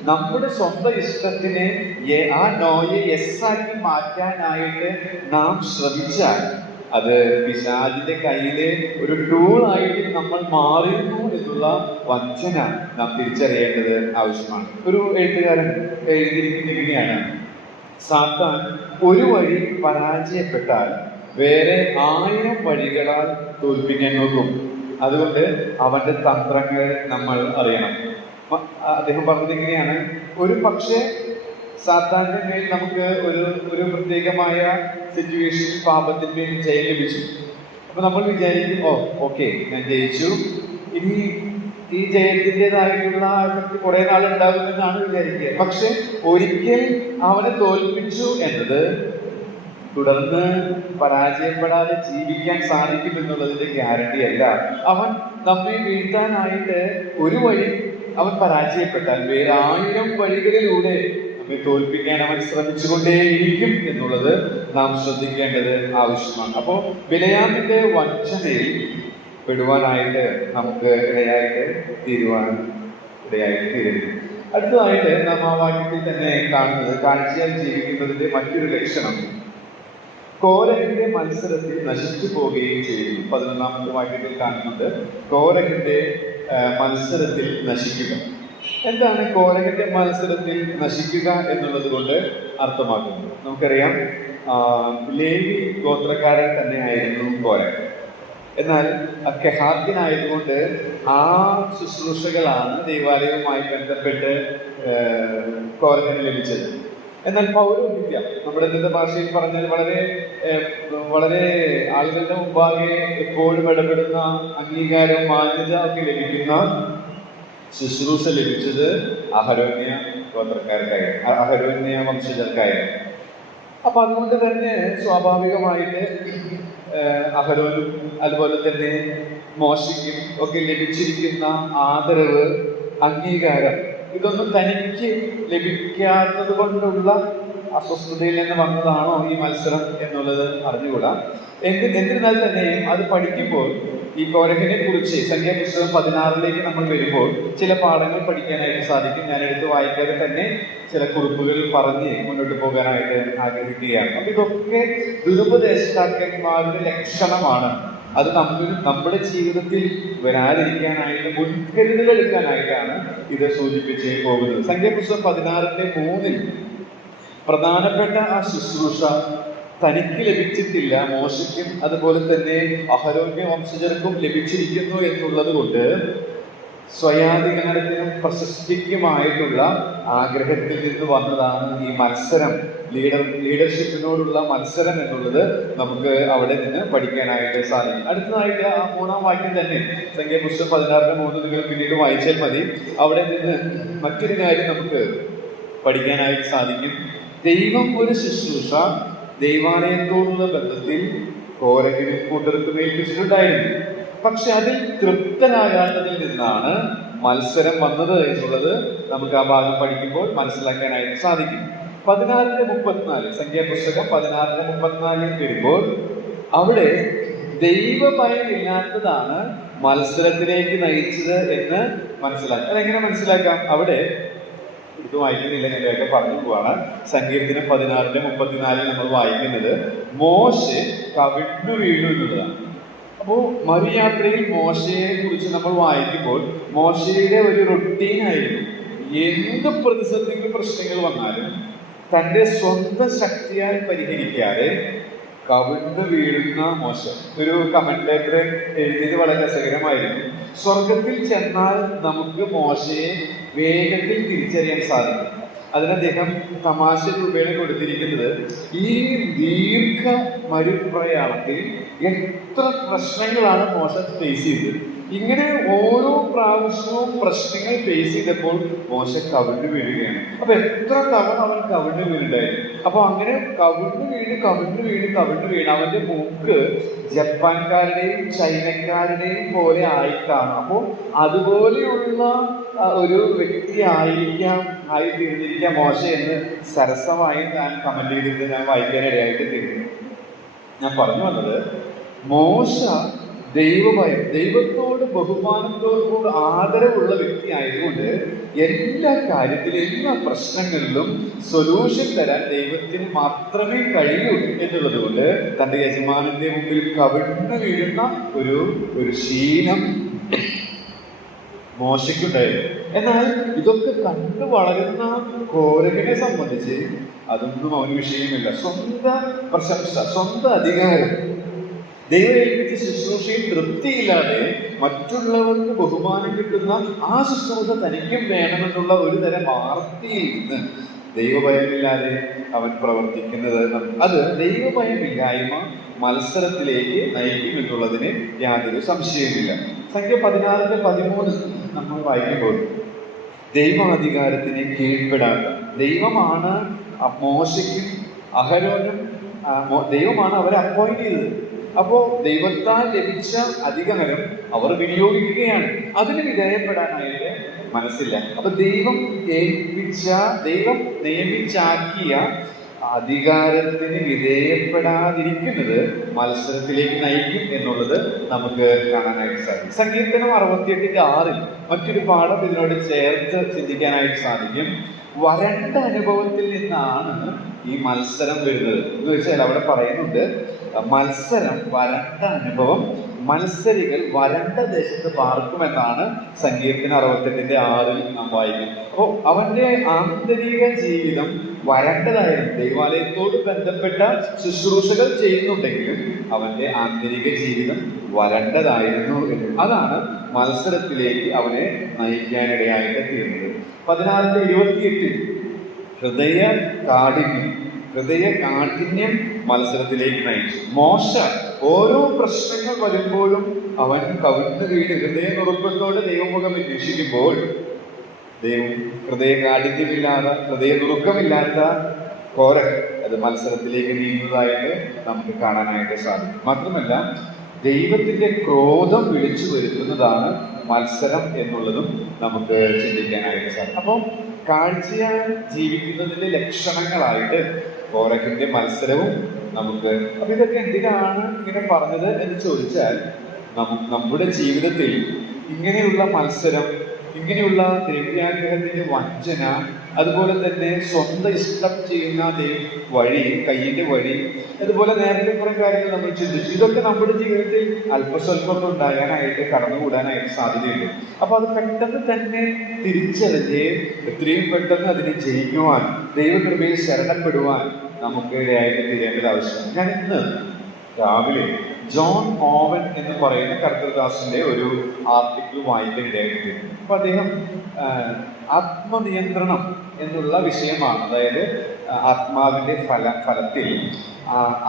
നമ്മുടെ സ്വന്തം ഇഷ്ടത്തിന് ആ നോയെ യെസ് ആക്കി മാറ്റാനായിട്ട് നാം ശ്രമിച്ചാൽ അത് പിശാചിന്റെ കയ്യിലെ ഒരു ടൂളായിട്ട് നമ്മൾ മാറുന്നു എന്നുള്ള വഞ്ചന നാം തിരിച്ചറിയേണ്ടത് ആവശ്യമാണ്. ഒരു എഴുത്തുകാരൻ എഴുതിയിരിക്കുകയാണ്, സാത്താൻ ഒരു വഴി പരാജയപ്പെട്ടാൽ വേറെ 1000 വഴികളാൽ തോൽപ്പിക്കാൻ നോക്കും. അതുകൊണ്ട് അവന്റെ തന്ത്രങ്ങൾ നമ്മൾ അറിയണം. അദ്ദേഹം പറഞ്ഞിരിക്കുകയാണ്, ഒരു പക്ഷേ സാത്താന്റെ മേൽ നമുക്ക് ഒരു പ്രത്യേകമായ സിറ്റുവേഷനിൽ പാപത്തിന്മേൽ ജയം ലഭിച്ചു. അപ്പൊ നമ്മൾ വിചാരിക്കും, ഓക്കെ ഞാൻ ജയിച്ചു, ഇനി ഈ ജയത്തിൻ്റെതായിട്ടുള്ള എഫക്ട് കുറെ നാൾ ഉണ്ടാകുമെന്നാണ് വിചാരിക്കുക. പക്ഷെ ഒരിക്കൽ അവനെ തോൽപ്പിച്ചു എന്നത് തുടർന്ന് പരാജയപ്പെടാതെ ജീവിക്കാൻ സാധിക്കുമെന്നുള്ളതിന്റെ ഗ്യാരണ്ടി അല്ല. അവൻ നമ്മെ വീഴ്ത്താനായിട്ട് ഒരു വഴി അവൻ പരാജയപ്പെട്ടാൽ വേറെ 1000 വഴികളിലൂടെ നമ്മെ തോൽപ്പിക്കാൻ അവൻ ശ്രമിച്ചുകൊണ്ടേയിരിക്കും എന്നുള്ളത് നാം ശ്രദ്ധിക്കേണ്ടത് ആവശ്യമാണ്. അപ്പോൾ ബിലയാമിന്റെ വഞ്ചനയിൽ പെടുവാനായിട്ട് നമുക്ക് ഇടയായിട്ട് തീരുന്നു. അടുത്തതായിട്ട് നാം ആ വാക്യത്തിൽ തന്നെ കാണുന്നത്, കാഴ്ചയാൽ ജീവിക്കുന്നതിന്റെ മറ്റൊരു ലക്ഷണം കോരഹിന്റെ മത്സരത്തിൽ നശിച്ചു പോവുകയും ചെയ്തു. 11-ാമത്തെ വാക്യത്തിൽ കാണുന്നുണ്ട് കോരഹിന്റെ മത്സരത്തിൽ നശിക്കുക. എന്താണ് കോരഹിന്റെ മത്സരത്തിൽ നശിക്കുക എന്നുള്ളത് കൊണ്ട് അർത്ഥമാക്കുന്നത്? നമുക്കറിയാം, ലേവി ഗോത്രക്കാരൻ തന്നെയായിരുന്നു കോരഹ്. എന്നാൽ കെഹാത്യനായതുകൊണ്ട് ആ ശുശ്രൂഷകളാണ് ദൈവാലയവുമായി ബന്ധപ്പെട്ട് കോരഹിന് ലഭിച്ചത്. എന്നാൽ പൗരോഹിത്യ, നമ്മുടെ ഇന്നത്തെ ഭാഷയിൽ പറഞ്ഞാൽ വളരെ ആളുകളുടെ മുമ്പാകെ എപ്പോഴും ഇടപെടുന്ന അംഗീകാരം, മാന്യത ഒക്കെ ലഭിക്കുന്ന ശുശ്രൂഷ ലഭിച്ചത് അഹരോന്യ വംശജർക്കായിരുന്നു. അപ്പൊ അതുകൊണ്ട് തന്നെ സ്വാഭാവികമായിട്ട് അഹരോനും അതുപോലെ തന്നെ മോശയ്ക്കും ഒക്കെ ലഭിച്ചിരിക്കുന്ന ആദരവ്, അംഗീകാരം, ഇതൊന്നും തനിക്ക് ലഭിക്കാത്തത് കൊണ്ടുള്ള അസ്വസ്ഥതയിൽ നിന്ന് വന്നതാണോ ഈ മത്സരം എന്നുള്ളത് അറിഞ്ഞുകൂടാ. എന്നിരുന്നാൽ തന്നെയും അത് പഠിക്കുമ്പോൾ ഈ കോരഹിനെ കുറിച്ച് സംഖ്യാപുസ്തകം 16 നമ്മൾ വരുമ്പോൾ ചില പാഠങ്ങൾ പഠിക്കാനായിട്ട് സാധിക്കും. ഞാൻ എടുത്ത് വായിക്കാതെ തന്നെ ചില കുറിപ്പുകൾ പറഞ്ഞ് മുന്നോട്ട് പോകാനായിട്ട് ആഗ്രഹിക്കുകയാണ്. അപ്പൊ ഇതൊക്കെ ദുരുപദേഷ്ടാക്കന്മാരുടെ ലക്ഷണമാണ്. അത് നമ്മുടെ ജീവിതത്തിൽ വരാതിരിക്കാനായിട്ട് മുൻകരുതൽ എടുക്കാനായിട്ടാണ് ഇത് സൂചിപ്പിച്ച് പോകുന്നത്. സംഖ്യാപുസ്തകം 16:3 പ്രധാനപ്പെട്ട ആ ശുശ്രൂഷ തനിക്ക് ലഭിച്ചിട്ടില്ല, മോശയ്ക്കും അതുപോലെ തന്നെ അഹരോന്യ വംശജർക്കും ലഭിച്ചിരിക്കുന്നു എന്നുള്ളത് കൊണ്ട് സ്വയാധികാരത്തിനും പ്രശസ്തിക്കുമായിട്ടുള്ള ആഗ്രഹത്തിൽ നിന്ന് വന്നതാണ് ഈ മത്സരം, ലീഡർഷിപ്പിനോടുള്ള മത്സരം എന്നുള്ളത് നമുക്ക് അവിടെ നിന്ന് പഠിക്കാനായിട്ട് സാധിക്കും. അടുത്തതായിട്ട് ആ 3-ാം വാക്യം തന്നെ സംഖ്യാപുസ്തകം 16:3 നിങ്ങൾ പിന്നീട് വായിച്ചാൽ മതി. അവിടെ നിന്ന് മറ്റൊരു കാര്യം നമുക്ക് പഠിക്കാനായിട്ട് സാധിക്കും. ദൈവം ഒരു ശുശ്രൂഷ ദൈവാലയത്തോടുള്ള ബന്ധത്തിൽ കോരഹിനും കൂട്ടർക്കും ഏൽപ്പിച്ചിട്ടുണ്ടായിരുന്നു. പക്ഷെ അതിൽ തൃപ്തനാകാത്തതിൽ നിന്നാണ് മത്സരം വന്നത് എന്നുള്ളത് നമുക്ക് ആ ഭാഗം പഠിക്കുമ്പോൾ മനസ്സിലാക്കാനായിട്ട് സാധിക്കും. 16:34 സംഖ്യാപുസ്തകം 16:34 വരുമ്പോൾ അവിടെ ദൈവഭയമില്ലാത്തതാണ് മത്സരത്തിലേക്ക് നയിച്ചത് എന്ന് മനസ്സിലാക്കാം. അതെങ്ങനെ മനസ്സിലാക്കാം? അവിടെ ഇത് വായിക്കുന്നില്ല, ഞാൻ വേഗം പറഞ്ഞു പോവാണ്. സങ്കീർത്തനം 16:34 നമ്മൾ വായിക്കുന്നത് മോശെ കവിണ്ണു വീണു എന്നുള്ളതാണ്. അപ്പോൾ മരുയാത്രയിൽ മോശയെ കുറിച്ച് നമ്മൾ വായിക്കുമ്പോൾ മോശയുടെ ഒരു റൊട്ടീനായിരുന്നു, എന്ത് പ്രതിസന്ധികൾ പ്രശ്നങ്ങൾ വന്നാലും തൻ്റെ സ്വന്തം ശക്തിയാൽ പരിഹരിക്കാതെ കവിണ്ണു വീഴുന്ന മോശ. ഒരു കമന്റേറ്റർ എഴുതിയത് വളരെ രസകരമായിരുന്നു. സ്വർഗത്തിൽ ചെന്നാൽ നമുക്ക് മോശയെ വേഗത്തിൽ തിരിച്ചറിയാൻ സാധിക്കും. അതിന് അദ്ദേഹം തമാശ രൂപേണ കൊടുത്തിരിക്കുന്നത്, ഈ ദീർഘ മരുപ്രയാണത്തിൽ എത്ര പ്രശ്നങ്ങളാണ് മോശ ഫേസ് ചെയ്തത്. ഇങ്ങനെ ഓരോ പ്രാവശ്യവും പ്രശ്നങ്ങൾ ഫേസ് ചെയ്തപ്പോൾ മോശ കവിണ്ണു വീഴുകയാണ്. അപ്പൊ എത്ര തവണ അവൻ കവിണ്ണു വീണുണ്ടായിരുന്നു. അപ്പൊ അങ്ങനെ കവിണ്ണു വീണ് അവന്റെ മൂക്ക് ജപ്പാൻകാരുടെയും ചൈനക്കാരുടെയും പോലെ ആയി കാണും. അപ്പോൾ അതുപോലെയുള്ള ഒരു വ്യക്തി ആയിത്തീർന്നിരിക്കാം മോശ എന്ന് സരസമായി ഞാൻ കമന്റ് ചെയ്തിട്ട് ഞാൻ വായിക്കാനിടയായിട്ട് തീരുന്നു. ഞാൻ പറഞ്ഞു വന്നത്, മോശ ദൈവത്തോട് ബഹുമാനത്തോടുകൂടി ആദരവുള്ള വ്യക്തി ആയതുകൊണ്ട് എല്ലാ കാര്യത്തിലും എല്ലാ പ്രശ്നങ്ങളിലും സൊല്യൂഷൻ തരാൻ ദൈവത്തിന് മാത്രമേ കഴിയൂ എന്നുള്ളത് കൊണ്ട് തന്റെ യജമാനന്റെ മുമ്പിൽ കവിണ്ണു വീഴുന്ന ഒരു ശീലം മോശയ്ക്കുണ്ടായിരുന്നു. എന്നാൽ ഇതൊക്കെ കണ്ടു വളരുന്ന കോരഹിനെ സംബന്ധിച്ച് അതൊന്നും അവന് വിഷയമില്ല. സ്വന്തം പ്രശംസ, സ്വന്തം അധികാരം, ദൈവം ഏൽപ്പിച്ച ശുശ്രൂഷയിൽ തൃപ്തിയില്ലാതെ മറ്റുള്ളവർക്ക് ബഹുമാനം കിട്ടുന്ന ആ ശുശ്രൂഷ തനിക്കും വേണമെന്നുള്ള ഒരു തരം ആർത്തിയിൽ നിന്ന് ദൈവഭയമില്ലാതെ അവൻ പ്രവർത്തിക്കുന്നത്, അത് ദൈവഭയമില്ലായ്മ മത്സരത്തിലേക്ക് നയിക്കും എന്നുള്ളതിന് യാതൊരു സംശയമില്ല. സംഖ്യ 16:13 നമ്മൾ വായിക്കുമ്പോൾ ദൈവാധികാരത്തിന് കീഴ്പ്പെടാത്ത ദൈവമാണ് മോശയ്ക്കും അഹരോനും ദൈവമാണ് അവരെ അപ്പോയിന്റ് ചെയ്തത്. അപ്പോ ദൈവത്താൽ ലഭിച്ച അധികാരം അവർ വിനിയോഗിക്കുകയാണ്. അതിന് വിധേയപ്പെടാനായിട്ട് മനസ്സില്ല. അപ്പൊ ദൈവം നിയമിച്ചാക്കിയ അധികാരത്തിന് വിധേയപ്പെടാതിരിക്കുന്നത് മത്സരത്തിലേക്ക് നയിക്കും എന്നുള്ളത് നമുക്ക് കാണാനായിട്ട് സാധിക്കും. സങ്കീർത്തനം 68:6 മറ്റൊരു പാഠം ഇതിനോട് ചേർത്ത് ചിന്തിക്കാനായിട്ട് സാധിക്കും. വരണ്ട അനുഭവത്തിൽ നിന്നാണ് ഈ മത്സരം വരുന്നത് എന്ന് വെച്ചാൽ അവിടെ പറയുന്നുണ്ട്, മത്സരം വരണ്ട അനുഭവം, മത്സരികൾ വരണ്ട ദേശത്ത് പാർക്കുമെന്നാണ് സങ്കീർത്തനം 68:6 നാം വായിക്കുന്നത്. അപ്പോൾ അവന്റെ ആന്തരിക ജീവിതം വരണ്ടതായിരുന്നു. ദൈവാലയത്തോട് ബന്ധപ്പെട്ട ശുശ്രൂഷകൾ ചെയ്യുന്നുണ്ടെങ്കിലും അവന്റെ ആന്തരിക ജീവിതം വരണ്ടതായിരുന്നു എന്ന്. അതാണ് മത്സരത്തിലേക്ക് അവനെ നയിക്കാനിടയായിട്ട് തീർന്നത്. 16:28 ഹൃദയ കാഠിന്യം മത്സരത്തിലേക്ക് നയിച്ചു. മോശ ഓരോ പ്രശ്നങ്ങൾ വരുമ്പോഴും അവൻ കവിണ്ണു വീണ് ഹൃദയനുറുക്കത്തോടെ ദൈവമുഖം അന്വേഷിക്കുമ്പോൾ ദൈവം ഹൃദയനുറുക്കമില്ലാത്ത കോരഹ് അത് മത്സരത്തിലേക്ക് നീങ്ങുന്നതായിട്ട് നമുക്ക് കാണാനായിട്ട് സാധിക്കും. മാത്രമല്ല ദൈവത്തിന്റെ ക്രോധം വിളിച്ചു വരുത്തുന്നതാണ് മത്സരം എന്നുള്ളതും നമുക്ക് ചിന്തിക്കാനായിട്ട് സാധിക്കും. അപ്പം കാഴ്ചയാൽ ജീവിക്കുന്നതിന്റെ ലക്ഷണങ്ങളായിട്ട് കോരഹിന്റെ മത്സരവും നമുക്ക്. അപ്പൊ ഇതൊക്കെ എന്തിനാണ് ഇങ്ങനെ പറഞ്ഞത് എന്ന് ചോദിച്ചാൽ, നമ്മുടെ ജീവിതത്തിൽ ഇങ്ങനെയുള്ള മത്സരം, ഇങ്ങനെയുള്ള ദ്രവ്യാഗ്രഹത്തിന്റെ വഞ്ചന, അതുപോലെ തന്നെ സ്വന്തം ഇഷ്ടം ചെയ്യുന്ന കയ്യിന്റെ വഴി, അതുപോലെ നേരത്തെ കുറെ കാര്യങ്ങൾ നമ്മൾ ചിന്തിച്ചു. ഇതൊക്കെ നമ്മുടെ ജീവിതത്തിൽ അല്പസ്വല്പം ഉണ്ടാകാനായിട്ട് കടന്നുകൂടാനായിട്ട് സാധ്യതയുണ്ട്. അപ്പൊ അത് പെട്ടെന്ന് തന്നെ തിരിച്ചറിഞ്ഞ് എത്രയും പെട്ടെന്ന് അതിനെ ജയിക്കുവാൻ, ദൈവകൃപയിൽ ശരണപ്പെടുവാൻ നമുക്ക് ഇടയായിട്ട് തീരേണ്ടത് ആവശ്യമാണ്. ഞാൻ ഇന്ന് രാവിലെ ജോൺ ഓവൻ എന്ന് പറയുന്ന കർത്തൃദാസിന്റെ ഒരു ആർട്ടിക്കിൾ വായിക്കാൻ ഇടയായിട്ട്. അപ്പൊ അദ്ദേഹം ആത്മനിയന്ത്രണം എന്നുള്ള വിഷയമാണ്, അതായത് ആത്മാവിന്റെ ഫലത്തിൽ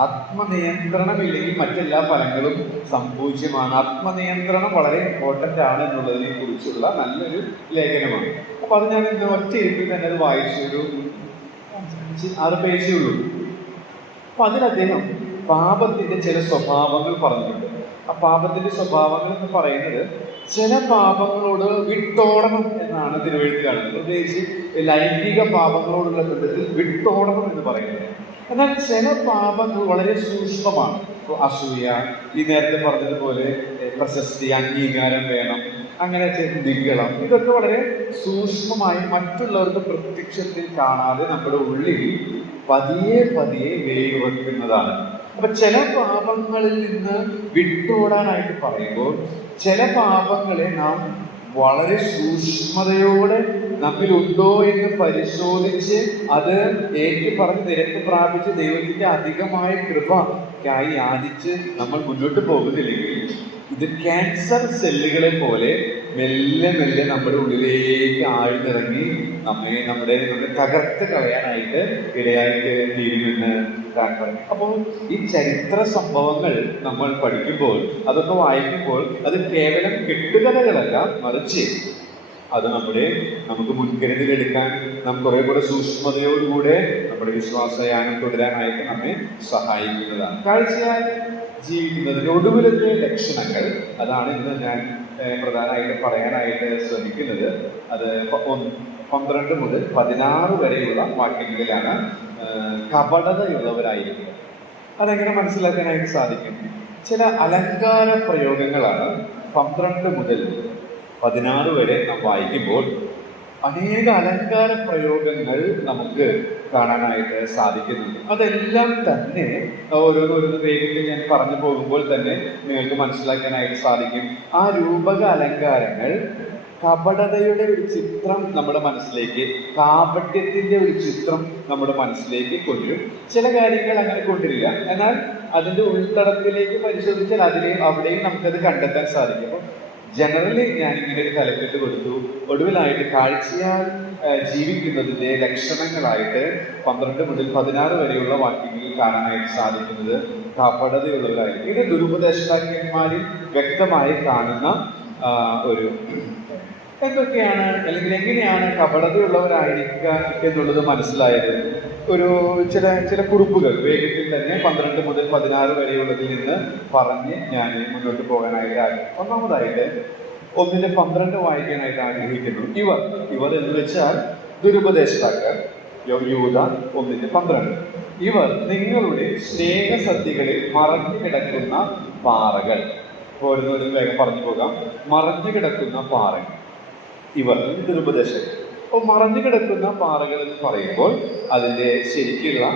ആത്മനിയന്ത്രണമില്ലെങ്കിൽ മറ്റെല്ലാ ഫലങ്ങളും സംഭൂജ്യമാണ്. ആത്മനിയന്ത്രണം വളരെ ഇമ്പോർട്ടൻ്റ് ആണ് എന്നുള്ളതിനെ കുറിച്ചുള്ള നല്ലൊരു ലേഖനമാണ്. അപ്പൊ അത് ഞാൻ ഇന്ന് ഒറ്റ ഇരുപ്പിൽ തന്നെ അത് വായിച്ചൊരു 6 പേജേ ഉള്ളൂ. അപ്പൊ അതിൽ അദ്ദേഹം പാപത്തിന്റെ ചില സ്വഭാവങ്ങൾ പറഞ്ഞിട്ടുണ്ട്. ആ പാപത്തിന്റെ സ്വഭാവങ്ങൾ എന്ന് പറയുന്നത്, ചില പാപങ്ങളോട് വിട്ടോടണം എന്നാണ് തിരുവെഴുത്ത് കാണുന്നത്. പ്രത്യേകിച്ച് ലൈംഗിക പാപങ്ങളോടുള്ള ബന്ധത്തിൽ വിട്ടോടണം എന്ന് പറയുന്നത്. എന്നാൽ ചില പാപങ്ങൾ വളരെ സൂക്ഷ്മമാണ്. അസൂയ, ഈ നേരത്തെ പറഞ്ഞതുപോലെ പ്രശസ്തി, അംഗീകാരം വേണം, അങ്ങനെ ചിന്തിക്കണം. ഇതൊക്കെ വളരെ സൂക്ഷ്മമായി മറ്റുള്ളവരുടെ പ്രത്യക്ഷത്തിൽ കാണാതെ നമ്മുടെ ഉള്ളിൽ പതിയെ പതിയെ വേരുറക്കുന്നതാണ്. അപ്പൊ ചില പാപങ്ങളിൽ നിന്ന് വിട്ടോടാനായിട്ട് പറയുമ്പോൾ ചില പാപങ്ങളെ നാം വളരെ സൂക്ഷ്മതയോടെ നമ്മിലുണ്ടോ എന്ന് പരിശോധിച്ച് അത് പറഞ്ഞ് നിരക്ക് പ്രാപിച്ച് ദൈവത്തിന്റെ അധികമായ കൃപയ്ക്കായി യാചിച്ച് നമ്മൾ മുന്നോട്ട് പോകുന്നില്ലെങ്കിൽ ഇത് ക്യാൻസർ സെല്ലുകളെ പോലെ മെല്ലെ മെല്ലെ നമ്മുടെ ഉള്ളിലേക്ക് ആഴ്ന്നിറങ്ങി നമ്മുടെ തകർത്ത് കളയാനായിട്ട് ഇടയായിട്ട് തീരുമെന്ന് താൻ പറഞ്ഞു. അപ്പോൾ ഈ ചരിത്ര സംഭവങ്ങൾ നമ്മൾ പഠിക്കുമ്പോൾ, അതൊക്കെ വായിക്കുമ്പോൾ അത് കേവലം കെട്ടുകഥകളല്ല, മറിച്ച് അത് നമുക്ക് മുൻകരുതലെടുക്കാൻ നാം കുറെ കൂടെ സൂക്ഷ്മതയോടുകൂടെ നമ്മുടെ വിശ്വാസയാനം തുടരാനായിട്ട് നമ്മെ സഹായിക്കുന്നതാണ്. കാഴ്ചയായി ജീവിക്കുന്നതിന്റെ ഒടുവിലത്തെ ലക്ഷണങ്ങൾ, അതാണ് ഇന്ന് ഞാൻ പ്രധാനമായിട്ട് പറയാനായിട്ട് ശ്രമിക്കുന്നത്. അത് 12 മുതൽ 16 വരെയുള്ള വാക്യങ്ങളിലാണ് കപടതയുള്ളവരായിരിക്കുന്നത്. അതെങ്ങനെ മനസ്സിലാക്കാനായിട്ട് സാധിക്കും? ചില അലങ്കാര പ്രയോഗങ്ങളാണ് 12 മുതൽ 16 വരെ നാം വായിക്കുമ്പോൾ അനേക അലങ്കാര പ്രയോഗങ്ങൾ നമുക്ക് കാണാനായിട്ട് സാധിക്കുന്നുണ്ട്. അതെല്ലാം തന്നെ ഓരോന്ന് വേഗത്തിൽ ഞാൻ പറഞ്ഞു പോകുമ്പോൾ തന്നെ നിങ്ങൾക്ക് മനസ്സിലാക്കാനായിട്ട് സാധിക്കും. ആ രൂപക അലങ്കാരങ്ങൾ കപടതയുടെ ഒരു ചിത്രം നമ്മുടെ മനസ്സിലേക്ക്, കാപട്യത്തിന്റെ ഒരു ചിത്രം നമ്മുടെ മനസ്സിലേക്ക് കൊണ്ടുവരും. ചില കാര്യങ്ങൾ അങ്ങനെ കൊണ്ടുവരില്ല, എന്നാൽ അതിന്റെ ഉൾത്തടത്തിലേക്ക് പരിശോധിച്ചാൽ അവിടെയും നമുക്കത് കണ്ടെത്താൻ സാധിക്കും. അപ്പോൾ ജനറലി ഞാനിങ്ങനെ ഒരു തലക്കെട്ട് കൊടുത്തു, ഒടുവിലായിട്ട് കാഴ്ചയാൽ ജീവിക്കുന്നതിന്റെ ലക്ഷണങ്ങളായിട്ട് 12 മുതൽ 16 വരെയുള്ള വാക്യങ്ങളിൽ കാണാനായിട്ട് സാധിക്കുന്നത് കപടതയുള്ളവരായിരിക്കും. ഇത് ദുരുപദേഷ്ടാക്കന്മാരിൽ വ്യക്തമായി കാണുന്ന ഒരു എന്തൊക്കെയാണ്, അല്ലെങ്കിൽ എങ്ങനെയാണ് കപടതയുള്ളവരായിരിക്കുക എന്നുള്ളത് മനസ്സിലായത്. ചില കുറിപ്പുകൾ വേഗത്തിൽ തന്നെ 12 മുതൽ 16 വരെയുള്ളതിൽ നിന്ന് പറഞ്ഞ് ഞാൻ മുന്നോട്ട് പോകാനായിട്ട് ആഗ്രഹിക്കും. ഒന്നാമതായിട്ട് 1:12 വായിക്കാനായിട്ട് ആഗ്രഹിക്കുന്നു. ഇവർ എന്ന് വെച്ചാൽ ദുരുപദേഷ്ടാക്കൾ, യൂദ. 1:12 ഇവർ നിങ്ങളുടെ സ്നേഹസദ്യകളിൽ മറഞ്ഞു കിടക്കുന്ന പാറകൾ. ഓരോന്നും വേഗം പറഞ്ഞു പോകാം. മറഞ്ഞു കിടക്കുന്ന പാറകൾ ഇവർ ദുരുപദേശകർ. അപ്പോൾ മറഞ്ഞു കിടക്കുന്ന പാറകൾ എന്ന് പറയുമ്പോൾ അതിൻ്റെ ശരിക്കുള്ള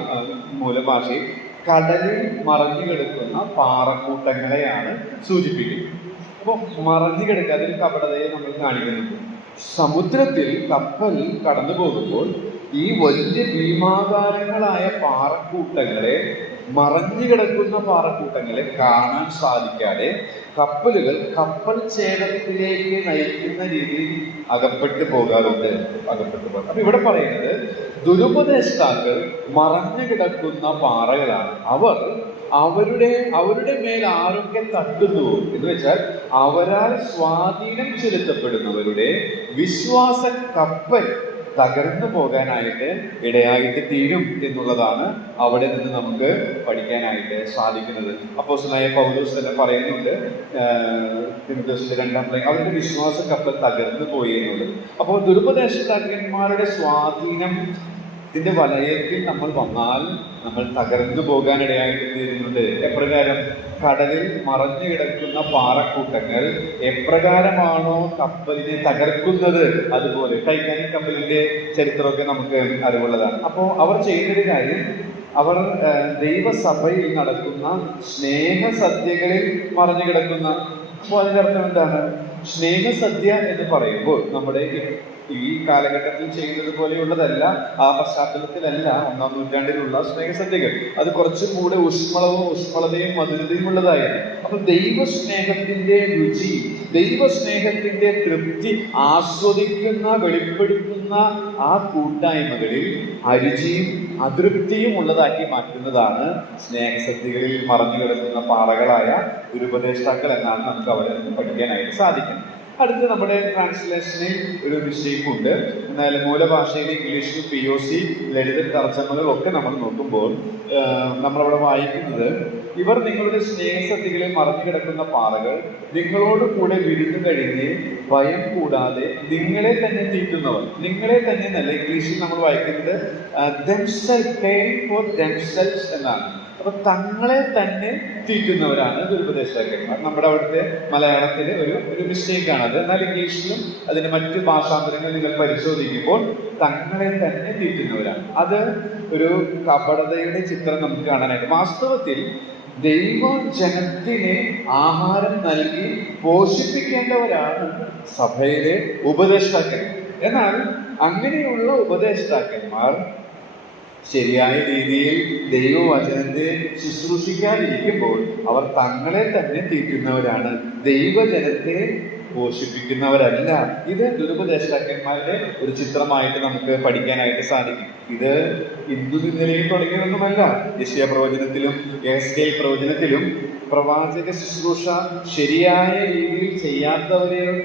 മൂലഭാഷയിൽ കടലിൽ മറഞ്ഞു കിടക്കുന്ന പാറക്കൂട്ടങ്ങളെയാണ് സൂചിപ്പിക്കുന്നത്. അപ്പോൾ മറഞ്ഞു കിടക്കുക, അതിന് കപടതയെ നമ്മൾ കാണിക്കുന്നുണ്ട്. സമുദ്രത്തിൽ കപ്പൽ കടന്നു പോകുമ്പോൾ ഈ വലിയ ഭീമാകാരങ്ങളായ പാറക്കൂട്ടങ്ങളെ, മറഞ്ഞു കിടക്കുന്ന പാറക്കൂട്ടങ്ങളെ കാണാൻ സാധിക്കാതെ കപ്പലുകൾ കപ്പൽ ഛേദത്തിലേക്ക് നയിക്കുന്ന രീതിയിൽ അകപ്പെട്ടു പോകാറുണ്ട്. അപ്പൊ ഇവിടെ പറയുന്നത് ദുരുപദേഷ്ടാക്കൾ മറഞ്ഞു കിടക്കുന്ന പാറകളാണ്. അവരുടെ മേൽ ആരൊക്കെ തട്ടുന്നു എന്ന് വെച്ചാൽ അവരാൽ സ്വാധീനം ചെലുത്തപ്പെടുന്നവരുടെ വിശ്വാസ കപ്പൽ തകർന്നു പോകാനായിട്ട് ഇടയായിട്ട് തീരും എന്നുള്ളതാണ് അവിടെ നിന്ന് നമുക്ക് പഠിക്കാനായിട്ട് സാധിക്കുന്നത്. അപ്പോസ്തലനായ പൗലോസ് തന്നെ പറയുന്നുണ്ട്, തിമോഥെയോസിന്റെ 2-ാം ലേഖനം, അവരുടെ വിശ്വാസ കപ്പൽ തകർന്നു പോയി എന്നുള്ളത്. അപ്പോൾ ദുരുപദേഷ്ടാക്കന്മാരുടെ സ്വാധീനം ഇതിന്റെ വലയത്തിൽ നമ്മൾ വന്നാൽ നമ്മൾ തകർന്നു പോകാനിടയായിട്ട് തീരുന്നുണ്ട്. എപ്രകാരം? കടലിൽ മറഞ്ഞു കിടക്കുന്ന പാറക്കൂട്ടങ്ങൾ എപ്രകാരമാണോ കപ്പലിനെ തകർക്കുന്നത്, അതുപോലെ ടൈറ്റാനിക് കപ്പലിന്റെ ചരിത്രമൊക്കെ നമുക്ക് അറിവുള്ളതാണ്. അപ്പോൾ അവർ ചെയ്യുന്നൊരു കാര്യം, അവർ ദൈവസഭയിൽ നടക്കുന്ന സ്നേഹസദ്യകളിൽ മറഞ്ഞു കിടക്കുന്ന. അപ്പോൾ അതിൻ്റെ അർത്ഥം എന്താണ്? സ്നേഹസദ്യ എന്ന് പറയുമ്പോൾ നമ്മുടെ ഈ കാലഘട്ടത്തിൽ ചെയ്യുന്നത് പോലെയുള്ളതല്ല, ആ പശ്ചാത്തലത്തിലല്ല 1-ാം നൂറ്റാണ്ടിലുള്ള സ്നേഹസദ്യകൾ. അത് കുറച്ചും കൂടെ ഊഷ്മളതയും മധുരതയും ഉള്ളതായിരുന്നു. അപ്പൊ ദൈവസ്നേഹത്തിന്റെ രുചി, ദൈവസ്നേഹത്തിന്റെ തൃപ്തി ആസ്വദിക്കുന്ന, വെളിപ്പെടുത്തുന്ന ആ കൂട്ടായ്മകളിൽ അരുചിയും അതൃപ്തിയും ഉള്ളതാക്കി മാറ്റുന്നതാണ് സ്നേഹസദ്യകളിൽ മറഞ്ഞു കിടക്കുന്ന പാറകളായ ദുരുപദേഷ്ടാക്കൾ എന്നാണ് നമുക്ക് അവിടെ നിന്ന് പഠിക്കാനായിട്ട് സാധിക്കുന്നത്. അടുത്ത് നമ്മുടെ ട്രാൻസ്ലേഷനിൽ ഒരു മിസ്റ്റേക്ക് ഉണ്ട്. എന്നാൽ മൂലഭാഷയിൽ ഇംഗ്ലീഷിൽ POC ലളിത തർജ്ജമകളൊക്കെ നമ്മൾ നോക്കുമ്പോൾ നമ്മളവിടെ വായിക്കുന്നത്, ഇവർ നിങ്ങളുടെ സ്നേഹസദ്യകളിൽ മറഞ്ഞു കിടക്കുന്ന പാറകൾ, നിങ്ങളോട് കൂടെ വിരുന്നു കഴിഞ്ഞ് ഭയം കൂടാതെ നിങ്ങളെ തന്നെ തീറ്റുന്നവർ. നിങ്ങളെ തന്നെ എന്നല്ല, ഇംഗ്ലീഷിൽ നമ്മൾ വായിക്കുന്നത് themselves, caring for themselves എന്നാണ്. അപ്പൊ തങ്ങളെ തന്നെ തീറ്റുന്നവരാണ് ദുരുപദേഷ്ടാക്കന്മാർ. നമ്മുടെ അവിടുത്തെ മലയാളത്തിൽ ഒരു മിസ്റ്റേക്കാണ് അത്. എന്നാൽ ഇംഗ്ലീഷിലും അതിന് മറ്റു ഭാഷാന്തരങ്ങൾ നിങ്ങൾ പരിശോധിക്കുമ്പോൾ തങ്ങളെ തന്നെ തീറ്റുന്നവരാണ്. അത് ഒരു കപടതയുടെ ചിത്രം നമുക്ക് കാണാനായിട്ട്. വാസ്തവത്തിൽ ദൈവജനത്തിന് ആഹാരം നൽകി പോഷിപ്പിക്കേണ്ടവരാണ് സഭയിലെ ഉപദേഷ്ടാക്കന്മാർ. എന്നാൽ അങ്ങനെയുള്ള ഉപദേഷ്ടാക്കന്മാർ ശരിയായ രീതിയിൽ ദൈവവചനത്തെ ശുശ്രൂഷിക്കാതിരിക്കുമ്പോൾ അവർ തങ്ങളെ തന്നെ തീറ്റുന്നവരാണ്, ദൈവജനത്തെ പോഷിപ്പിക്കുന്നവരല്ല. ഇത് ദുരുപദേഷ്ടാക്കന്മാരുടെ ഒരു ചിത്രമായിട്ട് നമുക്ക് പഠിക്കാനായിട്ട് സാധിക്കും. ഇത് ഇന്നും ഇന്നലെയും തുടങ്ങിയതൊന്നുമല്ല. യെശയ്യാ പ്രവചനത്തിലും എഹെസ്കേൽ പ്രവചനത്തിലും പ്രവാചക ശുശ്രൂഷ ശരിയായ രീതിയിൽ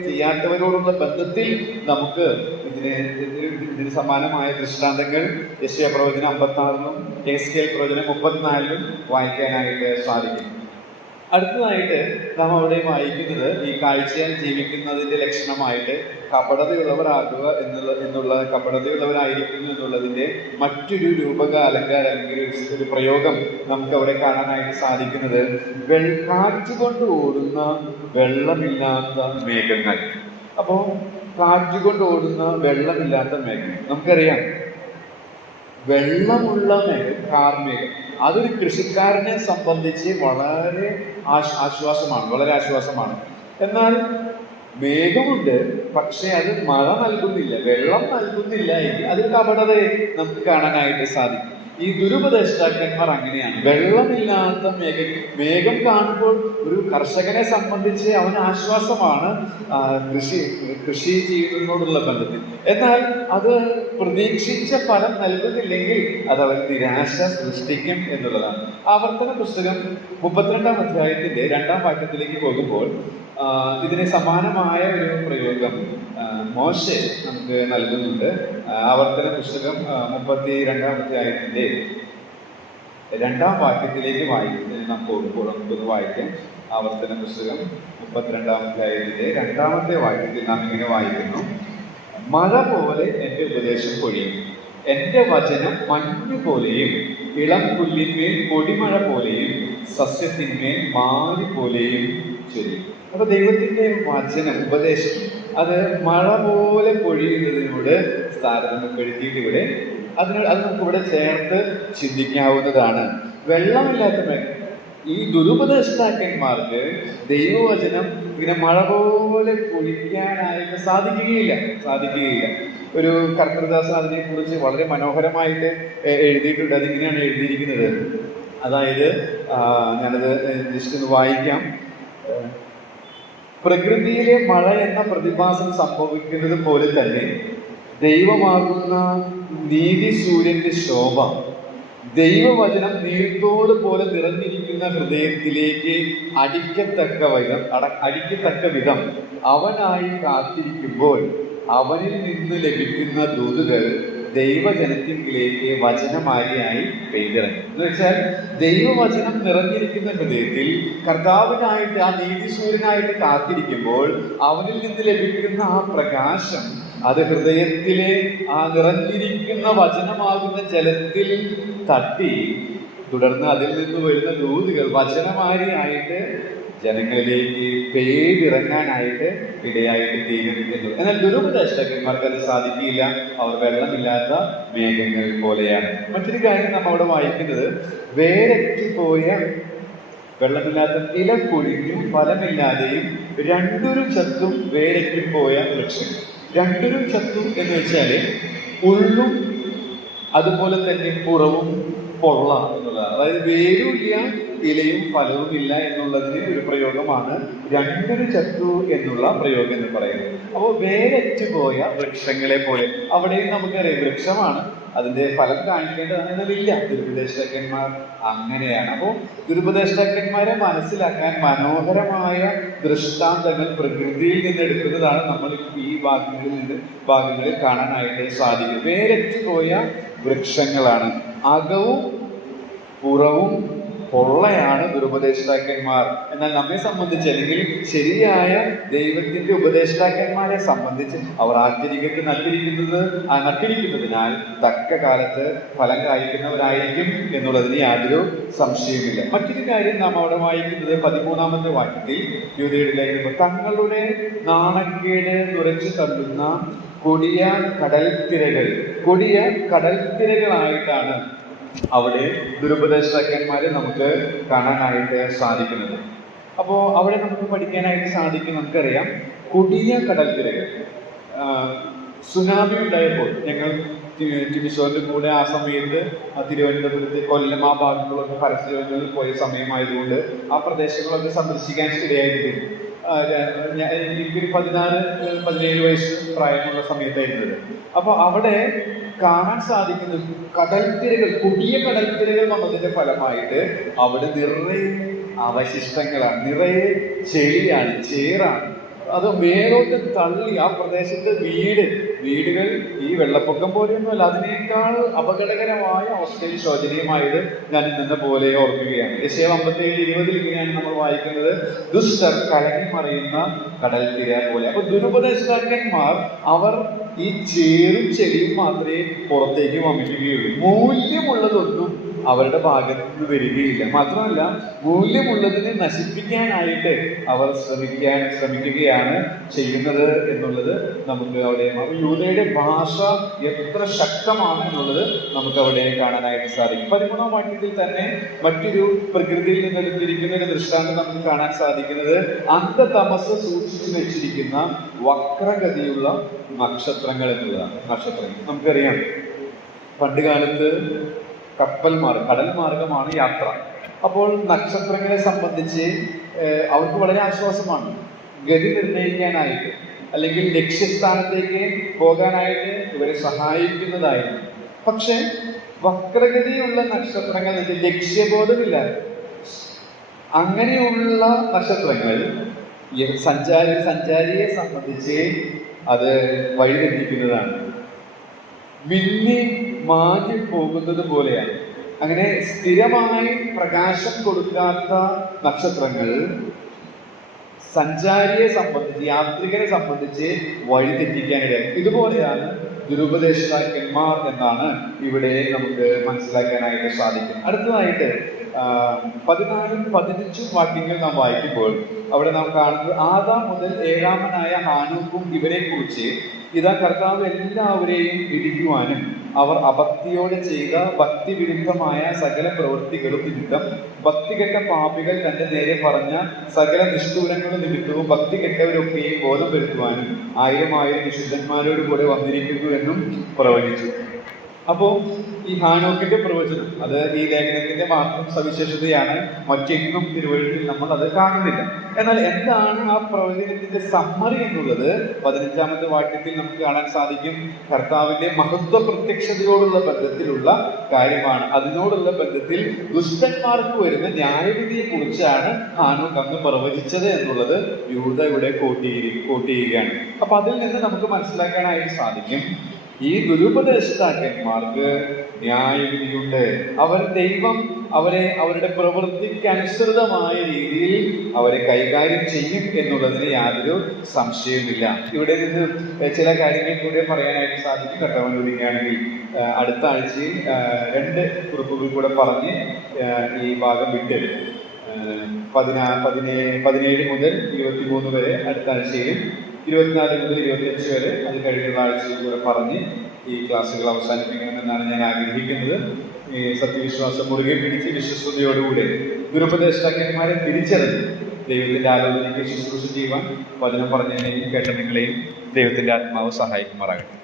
ചെയ്യാത്തവരോടുള്ള ബന്ധത്തിൽ നമുക്ക് ഇതിന് സമാനമായ ദൃഷ്ടാന്തങ്ങൾ യെശയ്യാ പ്രവചനം 56-ലും എഹെസ്കേൽ പ്രവചനം 34-ലും വായിക്കാനായിട്ട് സാധിക്കും. അടുത്തതായിട്ട് നാം അവിടെ വായിക്കുന്നത് ഈ കാഴ്ചയാൽ ജീവിക്കുന്നതിന്റെ ലക്ഷണമായിട്ട് കപടതയുള്ളവരാകുക കപടതയുള്ളവരായിരിക്കുന്നു എന്നുള്ളതിന്റെ മറ്റൊരു രൂപക അലങ്കാരം അല്ലെങ്കിൽ ഒരു പ്രയോഗം നമുക്ക് അവിടെ കാണാനായിട്ട് സാധിക്കുന്നത് കാറ്റുകൊണ്ട് ഓടുന്ന വെള്ളമില്ലാത്ത മേഘങ്ങൾ. അപ്പോ കാറ്റുകൊണ്ട് ഓടുന്ന വെള്ളമില്ലാത്ത മേഘം, നമുക്കറിയാം വെള്ളമുള്ള മേഘം, കാർമേഘം, അതൊരു കൃഷിക്കാരനെ സംബന്ധിച്ച് വളരെ ആശ്വാസമാണ്. എന്നാൽ മേഘമുണ്ട്, പക്ഷെ അത് മഴ നൽകുന്നില്ല, വെള്ളം നൽകുന്നില്ല എങ്കിൽ അതൊരു കപടതയെ നമുക്ക് കാണാനായിട്ട് സാധിക്കും. ഈ ദുരുപദേഷ്ടാക്കന്മാർ അങ്ങനെയാണ്. വെള്ളമില്ലാത്ത മേഘം കാണുമ്പോൾ ഒരു കർഷകനെ സംബന്ധിച്ച് അവന് ആശ്വാസമാണ് കൃഷി ചെയ്യുന്നതിനോടുള്ള ബന്ധത്തിൽ. എന്നാൽ അത് പ്രതീക്ഷിച്ച ഫലം നൽകുന്നില്ലെങ്കിൽ അത് അവൻ നിരാശ സൃഷ്ടിക്കും എന്നുള്ളതാണ്. ആവർത്തന പുസ്തകം 32-ാം അധ്യായത്തിന്റെ 2-ാം വാക്യത്തിലേക്ക് പോകുമ്പോൾ ഇതിന് സമാനമായ ഒരു പ്രയോഗം മോശെ നമുക്ക് നൽകുന്നുണ്ട്. ആവർത്തന പുസ്തകം 32-ാം അധ്യായത്തിന്റെ 2-ാം വാക്യത്തിലേക്ക് നമുക്കൊന്ന് വായിക്കാം. ആവർത്തന പുസ്തകം 32-ാം അധ്യായത്തിന്റെ 2-ാമത്തെ വാക്യത്തിൽ നാം ഇങ്ങനെ വായിക്കുന്നു: മഴ പോലെ എന്റെ ഉപദേശം പൊഴിയും, എന്റെ വചനം മഞ്ഞു പോലെയും ഇളം പുല്ലിന്മേൽ പൊടിമഴ പോലെയും സസ്യത്തിന്മേൽ മാരി പോലെയും ചൊരിയും. അപ്പൊ ദൈവത്തിന്റെ വചനം, ഉപദേശം, അത് മഴ പോലെ പൊഴിയുന്നതിനോട് താരതമ്യപ്പെടുത്തിയിട്ട് ഇവിടെ അത് നമുക്കിവിടെ ചേർത്ത് ചിന്തിക്കാവുന്നതാണ്. വെള്ളമില്ലാത്ത ഈ ദുരുപദേഷ്ടാക്കന്മാർക്ക് ദൈവവചനം ഇങ്ങനെ മഴ പോലെ പൊഴിക്കാനായിട്ട് സാധിക്കുകയില്ല. ഒരു കർത്തൃദാസൻ അതിനെ കുറിച്ച് വളരെ മനോഹരമായിട്ട് എഴുതിയിട്ടുണ്ട്. അതിങ്ങനെയാണ് എഴുതിയിരിക്കുന്നത്. അതായത് ഞാനത് ജസ്റ്റ് ഒന്ന് വായിക്കാം. പ്രകൃതിയിലെ മഴ എന്ന പ്രതിഭാസം സംഭവിക്കുന്നത് പോലെ തന്നെ ദൈവമാകുന്ന നീതി സൂര്യന്റെ ശോഭ ദൈവവചനം നീർത്തോട് പോലെ നിറഞ്ഞിരിക്കുന്ന ഹൃദയത്തിലേക്ക് അടിക്കത്തക്ക വിധം അവനായി കാത്തിരിക്കുമ്പോൾ അവനിൽ നിന്ന് ലഭിക്കുന്ന ദൂതുകൾ ദൈവജനത്തിലേക്ക് വചനമാരിയായി പെയ്തിറങ്ങും. എന്ന് വെച്ചാൽ ദൈവവചനം നിറഞ്ഞിരിക്കുന്ന ഹൃദയത്തിൽ കർത്താവിനായിട്ട്, ആ നീതിസൂര്യനായിട്ട് കാത്തിരിക്കുമ്പോൾ അവനിൽ നിന്ന് ലഭിക്കുന്ന ആ പ്രകാശം അത് ഹൃദയത്തിലെ ആ നിറഞ്ഞിരിക്കുന്ന വചനമാകുന്ന ജലത്തിൽ തട്ടി തുടർന്ന് അതിൽ നിന്ന് വരുന്ന ദൂതുകൾ വചനമാരിയായിട്ട് ജനങ്ങളിലേക്ക് പെയ്തിറങ്ങാനായിട്ട് ഇടയായിട്ട് തീരുന്നു. എന്നാൽ ദുരുപദേഷ്ടാക്കന്മാർക്ക് അത് സാധിക്കില്ല. അവർ വെള്ളമില്ലാത്ത മേഘങ്ങൾ പോലെയാണ്. മറ്റൊരു കാര്യം നാം അവിടെ വായിക്കുന്നത്, വേരറ്റുപോയ വെള്ളമില്ലാത്ത ഇല കൊഴിഞ്ഞു ഫലമില്ലാതെയും രണ്ടൊരു ചത്തും വേരറ്റുപോയ വൃക്ഷം. രണ്ടൊരു ചത്തും എന്ന് വെച്ചാല് ഉള്ളും അതുപോലെ തന്നെ പുറവും പൊള്ള എന്നുള്ളതാണ്. അതായത് വേരുമില്ല, ഇലയും ഫലവും ഇല്ല എന്നുള്ളതിന് ഒരു പ്രയോഗമാണ് രണ്ടൊരു ചത്തു എന്നുള്ള പ്രയോഗം എന്ന് പറയുന്നത്. അപ്പോൾ വേരറ്റുപോയ വൃക്ഷങ്ങളെ പോലെ, അവിടെയും നമുക്കറിയാം വൃക്ഷമാണ്, അതിന്റെ ഫലം കാണിക്കേണ്ടതാണ്, എന്നതില്ല. ദുരുപദേഷ്ടാക്കന്മാർ അങ്ങനെയാണ്. അപ്പോൾ ദുരുപദേഷ്ടാക്കന്മാരെ മനസ്സിലാക്കാൻ മനോഹരമായ ദൃഷ്ടാന്തങ്ങൾ പ്രകൃതിയിൽ നിന്ന് എടുക്കുന്നതാണ് നമ്മൾ ഈ ഭാഗങ്ങളിൽ കാണാനായിട്ട് സാധിക്കും. വേരറ്റുപോയ വൃക്ഷങ്ങളാണ്. അകവും പുറവും പൊള്ളയാണ് ദുരുപദേഷ്ടാക്കന്മാർ. എന്നാൽ നമ്മെ സംബന്ധിച്ച്, അല്ലെങ്കിൽ ശരിയായ ദൈവത്തിന്റെ ഉപദേഷ്ടാക്കന്മാരെ സംബന്ധിച്ച് അവർ ആന്തരികത്ത് നട്ടിരിക്കുന്നതിനാൽ തക്ക കാലത്ത് ഫലം കായ്ക്കുന്നവരായിരിക്കും എന്നുള്ളതിന് യാതൊരു സംശയമില്ല. മറ്റൊരു കാര്യം നാം അവിടെ വായിക്കുന്നത് 13-ാമത്തെ വാക്യത്തിൽ, യൂദയുടെ ലേഖനം, തങ്ങളുടെ നാണക്കേട് തുറച്ചു തള്ളുന്ന കൊടിയ കടൽത്തിരകളായിട്ടാണ് അവിടെ ദുരുപദേഷ്ടാക്കന്മാരെ നമുക്ക് കാണാനായിട്ട് സാധിക്കുന്നത്. അപ്പോ അവിടെ നമുക്ക് പഠിക്കാനായിട്ട് സാധിക്കും. നമുക്കറിയാം, കൊടിയ കടൽത്തിരകൾ. സുനാമി ഉണ്ടായപ്പോൾ ഞങ്ങൾ ടിമിഷോറിന്റെ കൂടെ ആ സമയത്ത് തിരുവനന്തപുരത്ത്, കൊല്ലം, ആ ഭാഗങ്ങളൊക്കെ പരസ്യങ്ങളിൽ പോയ സമയമായതുകൊണ്ട് ആ പ്രദേശങ്ങളൊക്കെ സന്ദർശിക്കാൻ ഇടയായിട്ട് എനിക്കൊരു 16-17 വയസ്സ് പ്രായമുള്ള സമയത്തായിരുന്നത്. അപ്പൊ അവിടെ കാണാൻ സാധിക്കുന്നത് കൊടിയ കടൽത്തിരകൾ വന്നതിന്റെ ഫലമായിട്ട് അവിടെ നിറയെ അവശിഷ്ടങ്ങളാണ്, നിറയെ ചെളിയാണ്, ചേറാണ്. അത് മേലോട്ട് തള്ളി ആ പ്രദേശത്ത് വീടുകൾ ഈ വെള്ളപ്പൊക്കം പോലെയൊന്നുമല്ല, അതിനേക്കാൾ അപകടകരമായ അവസ്ഥയിൽ ശോചനീയമായത് ഞാൻ ഇന്ന പോലെ ഓർക്കുകയാണ്. യെശയ്യാ 57:20 ഇങ്ങനെയാണ് നമ്മൾ വായിക്കുന്നത്, ദുഷ്ടർ കലങ്ങി മറിയുന്ന കടൽത്തിര പോലെ. അപ്പൊ ദുരുപദേഷ്ടാക്കന്മാർ അവർ ഈ ചേറും ചെളിയും മാത്രമേ പുറത്തേക്ക് വമിക്കുകയുള്ളൂ. മൂല്യമുള്ളതൊന്നും അവരുടെ ഭാഗത്ത് നിന്ന് വരികയില്ല. മാത്രമല്ല, മൂല്യമുള്ളതിനെ നശിപ്പിക്കാനായിട്ട് അവർ ശ്രമിക്കുകയാണ് ചെയ്യുന്നത് എന്നുള്ളത് നമുക്ക് അവിടെ. യൂദയുടെ ഭാഷ എത്ര ശക്തമാണ് എന്നുള്ളത് നമുക്ക് അവിടെ കാണാനായിട്ട് സാധിക്കും. 13-ാം വാക്യത്തിൽ തന്നെ മറ്റൊരു പ്രകൃതിയിൽ നിന്ന് എടുത്തിരിക്കുന്ന ഒരു ദൃഷ്ടാന്തം നമുക്ക് കാണാൻ സാധിക്കുന്നത്, അന്ധതമസ് സൂക്ഷിച്ചു വെച്ചിരിക്കുന്ന വക്രഗതിയുള്ള നക്ഷത്രങ്ങൾ എന്നുള്ളതാണ്. നക്ഷത്രങ്ങൾ നമുക്കറിയാം, പണ്ട് കാലത്ത് കടൽ മാർഗമാണ് യാത്ര. അപ്പോൾ നക്ഷത്രങ്ങളെ സംബന്ധിച്ച് അവർക്ക് വളരെ ആശ്വാസമാണ്. ഗതി നിർണ്ണയിക്കാനായിട്ട് അല്ലെങ്കിൽ ലക്ഷ്യസ്ഥാനത്തേക്ക് പോകാനായിട്ട് ഇവരെ സഹായിക്കുന്നതായിരുന്നു. പക്ഷെ വക്രഗതിയുള്ള നക്ഷത്രങ്ങൾ, ലക്ഷ്യബോധമില്ല, അങ്ങനെയുള്ള നക്ഷത്രങ്ങൾ സഞ്ചാരിയെ സംബന്ധിച്ച് അത് വഴിതെറ്റിക്കുന്നതാണ്. മിന്നി മാഞ്ഞു പോകുന്നത് പോലെയാണ്. അങ്ങനെ സ്ഥിരമായി പ്രകാശം കൊടുക്കാത്ത നക്ഷത്രങ്ങൾ സഞ്ചാരിയെ സംബന്ധിച്ച്, യാത്രികരെ സംബന്ധിച്ച് വഴിതെറ്റിക്കാനിടയാക്കും. ഇതുപോലെയാണ് ദുരുപദേഷ്ടാക്കന്മാർ എന്നാണ് ഇവിടെ നമുക്ക് മനസ്സിലാക്കാനായിട്ട് സാധിക്കും. അടുത്തതായിട്ട് 14-15 വാക്യങ്ങൾ നാം വായിക്കുമ്പോൾ അവിടെ നാം കാണുന്നത്, ആദാം മുതൽ 7-ാമനായ ഹാനൂക്കും ഇവരെ കുറിച്ച്, ഇതാ കർത്താവ് എല്ലാവരെയും വിധിക്കുവാനും അവർ അഭക്തിയോടെ ചെയ്ത ഭക്തിവിരുദ്ധമായ സകല പ്രവൃത്തികളും നിമിത്തം, ഭക്തികെട്ട പാപികൾ തന്റെ നേരെ പറഞ്ഞ സകല നിഷ്ഠൂരങ്ങളും നിമിത്തവും ഭക്തി കെട്ടവരൊക്കെയും ബോധം വരുത്തുവാനും 1000 വിശുദ്ധന്മാരോട് കൂടെ വന്നിരിക്കുന്നു എന്നും പ്രവചിച്ചു. അപ്പോ ഈ ഹാനോക്കിന്റെ പ്രവചനം അത് ഈ ലേഖനത്തിന്റെ മാത്രം സവിശേഷതയാണ്. മറ്റെങ്ങും തിരുവഴുത്തിൽ നമ്മൾ അത് കാണുന്നില്ല. എന്നാൽ എന്താണ് ആ പ്രവചനത്തിന്റെ സമ്മറി എന്നുള്ളത് 15-ാമത്തെ വാക്യത്തിൽ നമുക്ക് കാണാൻ സാധിക്കും. കർത്താവിന്റെ മഹത്വ പ്രത്യക്ഷതയോടുള്ള ബന്ധത്തിലുള്ള കാര്യമാണ്. അതിനോടുള്ള ബന്ധത്തിൽ ദുഷ്ടന്മാർക്ക് വരുന്ന ന്യായവിധിയെ കുറിച്ചാണ് ഹാനോക്ക് അന്ന് പ്രവചിച്ചത് എന്നുള്ളത് യൂദ ഇവിടെ കോട്ടിയിരിക്കുകയാണ്. അപ്പൊ അതിൽ നിന്ന് നമുക്ക് മനസ്സിലാക്കാനായിട്ട് സാധിക്കും, ഈ ദുരുപദേഷ്ടാക്കന്മാർക്ക് ന്യായവിധിയുണ്ട്. ദൈവം അവരുടെ പ്രവൃത്തിക്ക് അനുസൃതമായ രീതിയിൽ അവരെ കൈകാര്യം ചെയ്യും എന്നുള്ളതിന് യാതൊരു സംശയവുമില്ല. ഇവിടെ നിന്ന് ചില കാര്യങ്ങൾ കൂടെ പറയാനായിട്ട് സാധിക്കും. കർത്താവ് അനുവദിക്കുകയാണെങ്കിൽ അടുത്ത ആഴ്ചയിൽ 2 കുറിപ്പുകൾ കൂടെ പറഞ്ഞ് ഈ ഭാഗം വിട്ട് 17 മുതൽ 23 വരെ അടുത്ത ആഴ്ചയിലും 24 മുതൽ 25 വരെ അത് കഴിഞ്ഞുള്ള ആഴ്ചയിൽ കൂടെ പറഞ്ഞ് ഈ ക്ലാസ്സുകൾ അവസാനിപ്പിക്കണമെന്നാണ് ഞാൻ ആഗ്രഹിക്കുന്നത്. ഈ സത്യവിശ്വാസം മുറുകെ പിടിച്ച് വിശ്വസ്തയോടുകൂടെ ദുരുപദേഷ്ടാക്കന്മാരെ തിരിച്ചറിഞ്ഞ് ദൈവത്തിന്റെ ആലോചനയ്ക്ക് ശുശ്രൂഷ ചെയ്യുവാൻ വചനം പറഞ്ഞതിനെയും കേട്ട നിങ്ങളെയും ദൈവത്തിന്റെ ആത്മാവ് സഹായിക്കുമാറാകട്ടെ.